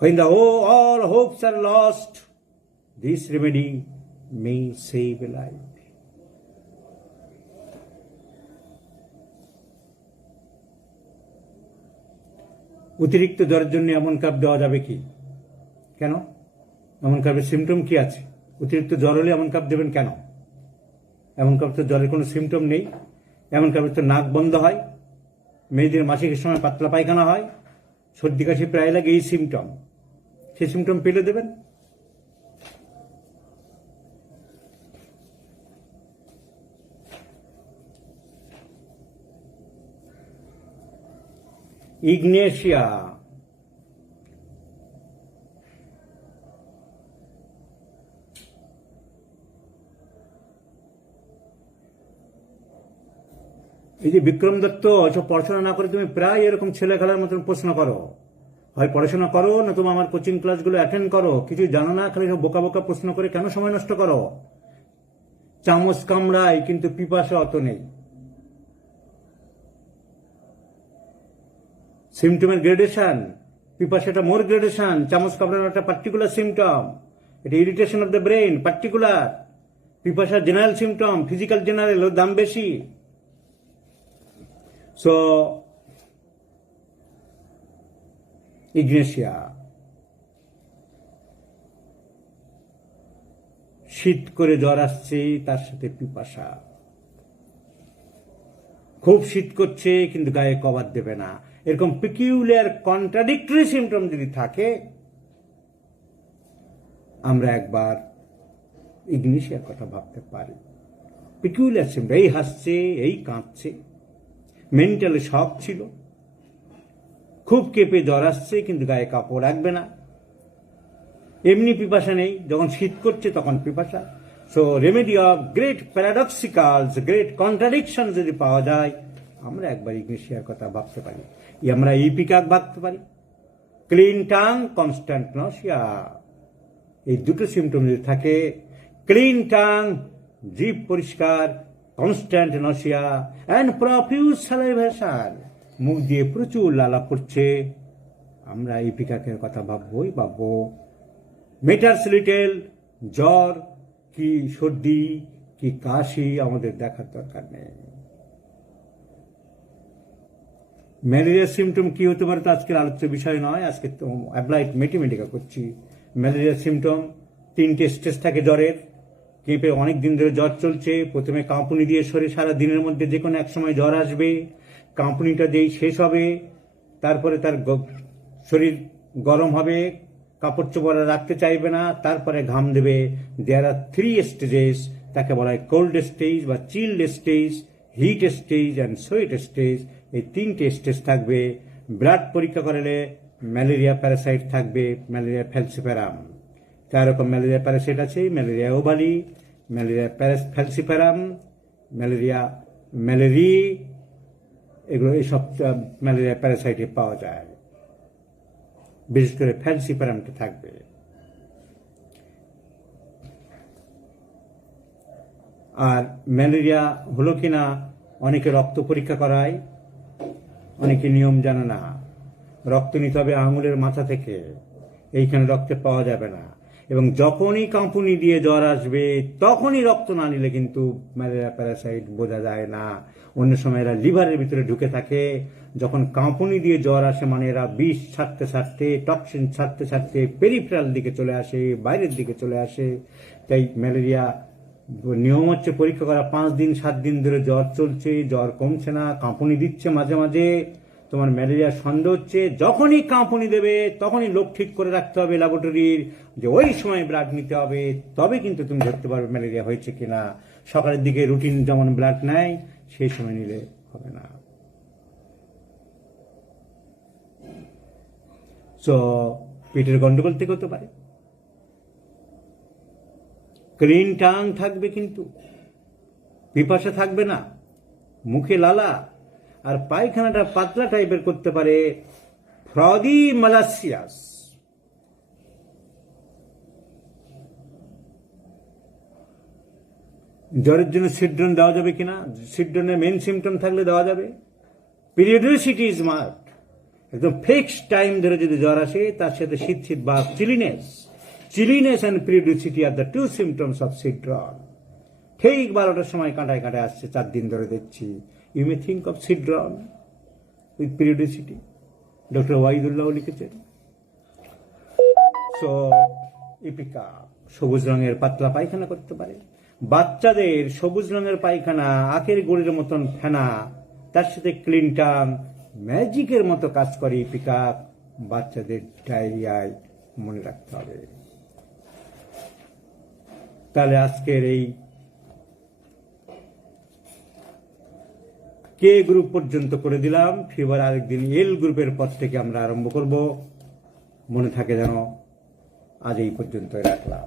When all hopes are lost, this remedy may save a life. অতিরিক্ত জ্বরের জন্য এমন কাপ দেওয়া যাবে কি? কেন? এমন কাপের সিমটম কি আছে? অতিরিক্ত জ্বর হলে এমন কাপ দেবেন কেন? এমন কাপ তো জ্বরের কোনো সিমটম নেই। এমন কাপের তো নাক বন্ধ হয়, মেয়েদের মাসিকের সময় পাতলা পায়খানা হয়, সর্দি কাশি প্রায় লাগে, এই সিমটম। সেই সিমটম পেলে দেবেন। ইগনেশিয়া, এই যে বিক্রম দত্ত, এসব পড়াশোনা না করে তুমি প্রায় এরকম ছেলে খেলার মতন প্রশ্ন করো। হয় পড়াশোনা করো, না তুমি আমার কোচিং ক্লাসগুলো অ্যাটেন্ড করো। কিছু জানো না, খালি সব বোকা বোকা প্রশ্ন করে কেন সময় নষ্ট করো? চামচ কামড়ায় কিন্তু পিপাসা অত নেই। সিমটমের গ্রেডেশন, পিপাসাটা মোর গ্রেডেশন, চামচ কামড়ানো একটা পার্টিকুলার সিমটম, এটা irritation of the brain particular. পিপাসা জেনারেল সিমটম, ফিজিক্যাল জেনারেল, ওর দাম বেশি। সো ইগনেশিয়া, শীত করে জ্বর আসছে, তার সাথে পিপাসা। খুব শীত করছে কিন্তু গায়ে কভার দেবে না, এরকম পিকিউলিয়ার কন্ট্রাডিক্টরি সিমটম যদি থাকে, আমরা একবার ইগনিশিয়ার কথা ভাবতে পারি। পিকিউলিয়ার সিমটম, এই হাসছে, এই কাঁদছে, মেন্টালি শক ছিল, খুব কেঁপে জ্বর আসছে কিন্তু গায়ে কাপড় রাখবে না, এমনি পিপাসা নেই, যখন শীত করছে তখন পিপাসা। So remedy of great paradoxicals, great contradiction যদি পাওয়া যায়, আমরা একবার ইগনিশিয়ার কথা ভাবতে পারি, আমরা ইপিকাক ভাবতে পারি। ক্লিন টাং, কনস্ট্যান্ট নসিয়া, এই দুটো সিমটম যদি থাকে, ক্লিন টাং জিভ পরিষ্কার, কনস্ট্যান্ট নসিয়া অ্যান্ড প্রফিউজ সালাইভেশন, মুখ দিয়ে প্রচুর লালা পড়ছে, আমরা ইপিকাকের কথা ভাববই ভাববো। মেটার্স লিটেল, জ্বর কি সর্দি কি কাশি আমাদের দেখার দরকার নেই। ম্যালেরিয়ার সিমটম কি হতে পারে তো আজকের আলোচ্য বিষয় নয়, আজকে তো অ্যাপ্লাইড ম্যাথমেটিকা করছি। ম্যালেরিয়ার সিমটম 3টে স্টেজ থাকে জ্বরের। কেঁপে অনেক দিন ধরে জ্বর চলছে, প্রথমে কাঁপুনি দিয়ে সরে, সারা দিনের মধ্যে যে কোনো এক সময় জ্বর আসবে, কাঁপুনিটা যেই শেষ হবে তারপরে তার শরীর গরম হবে, কাপড় চোপড় রাখতে চাইবে না, তারপরে ঘাম দেবে। দেয়ার আর 3 স্টেজেস, তাকে বলা হয় কোল্ড স্টেজ বা chilled stage, heat stage and sweat stage. এই 3টে স্টেজ থাকবে। ব্লাড পরীক্ষা করলে ম্যালেরিয়া প্যারাসাইট থাকবে, ম্যালেরিয়া ফ্যালসিপারাম। 4 রকম ম্যালেরিয়া প্যারাসাইট আছে, malaria ovale, malaria falciparum, malaria, এগুলো এইসব ম্যালেরিয়া প্যারাসাইটে পাওয়া যায়। বিশেষ করে ফ্যালসিপারামটা থাকবে। আর ম্যালেরিয়া হলো কিনা অনেকে রক্ত পরীক্ষা করায়, অনেকে নিয়ম জানে না। রক্ত নিতে হবে আঙুলের মাথা থেকে, এইখানে রক্তে পাওয়া যাবে না। এবং যখনই কাঁপুনি দিয়ে জ্বর আসবে তখনই রক্ত না নিলে কিন্তু ম্যালেরিয়া প্যারাসাইট বোঝা যায় না। অন্য সময় এরা লিভারের ভিতরে ঢুকে থাকে। যখন কাঁপুনি দিয়ে জ্বর আসে মানে এরা বিষ ছাড়তে ছাড়তে, টক্সিন ছাড়তে ছাড়তে পেরিফেরাল দিকে চলে আসে, বাইরের দিকে চলে আসে। তাই ম্যালেরিয়া নিয়ম হচ্ছে পরীক্ষা করা। 5 দিন 7 দিন ধরে জ্বর চলছে, জ্বর কমছে না, কাঁপুনি দিচ্ছে মাঝে মাঝে, তোমার ম্যালেরিয়া সন্দেহ হচ্ছে, যখনই কাঁপুনি দেবে তখনই লোক ঠিক করে রাখতে হবে ল্যাবরেটরির, যে ওই সময় ব্লাড নিতে হবে, তবে কিন্তু তুমি ধরতে পারবে ম্যালেরিয়া হয়েছে কিনা। সকালের দিকে রুটিন যেমন ব্লাড নেয় সেই সময় নিলে হবে না। সো পেটের গন্ডগোল থেকে হতে পারে। ক্লিন টাং থাকবে কিন্তু পিপাসা থাকবে না, মুখে লালা, আর পায়খানাটা পাতলা টাইপের করতে পারে, ফ্রদি মালাসিয়াস। জ্বরের জন্য সিড্রন দেওয়া যাবে কিনা, সিড্রনের মেন সিমটম থাকলে দেওয়া যাবে। পিরিয়ডিসিটি ইজ মার্কড, একদম ফিক্সড টাইম ধরে যদি জ্বর আসে তার সাথে শীত শীত বা chilliness and periodicity are the 2 symptoms of cedron. ঠিক 12টার সময় কাঁটায় কাঁটায় আসছে, 4 দিন ধরে দেখছি, you may think of cedron with periodicity. Doctor Waidullah লিখেছেন। সো ইপিকা সবুজ রঙের পাতলা পায়খানা করতে পারে। বাচ্চাদের সবুজ রঙের পায়খানা আখের গুড়ের মতন ফেনা, তার সাথে ক্লিন টাং ম্যাজিকের মতো কাজ করে ইপিকা। বাচ্চাদের ডায়রিয়ায় মনে রাখতে হবে। তাহলে আজকের এই কে গ্রুপ পর্যন্ত করে দিলাম। ফিভার আরেকদিন এল গ্রুপের পর থেকে আমরা আরম্ভ করব। মনে থাকে যেন আজ এই পর্যন্ত রাখলাম।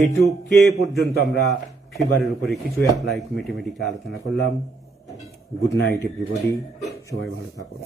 এ টু কে পর্যন্ত আমরা ফিভারের উপরে কিছু অ্যাপ্লাই ম্যাথমেটিক্যাল আলোচনা করলাম। গুড নাইট এভরিবডি, সবাই ভালো থাকুন।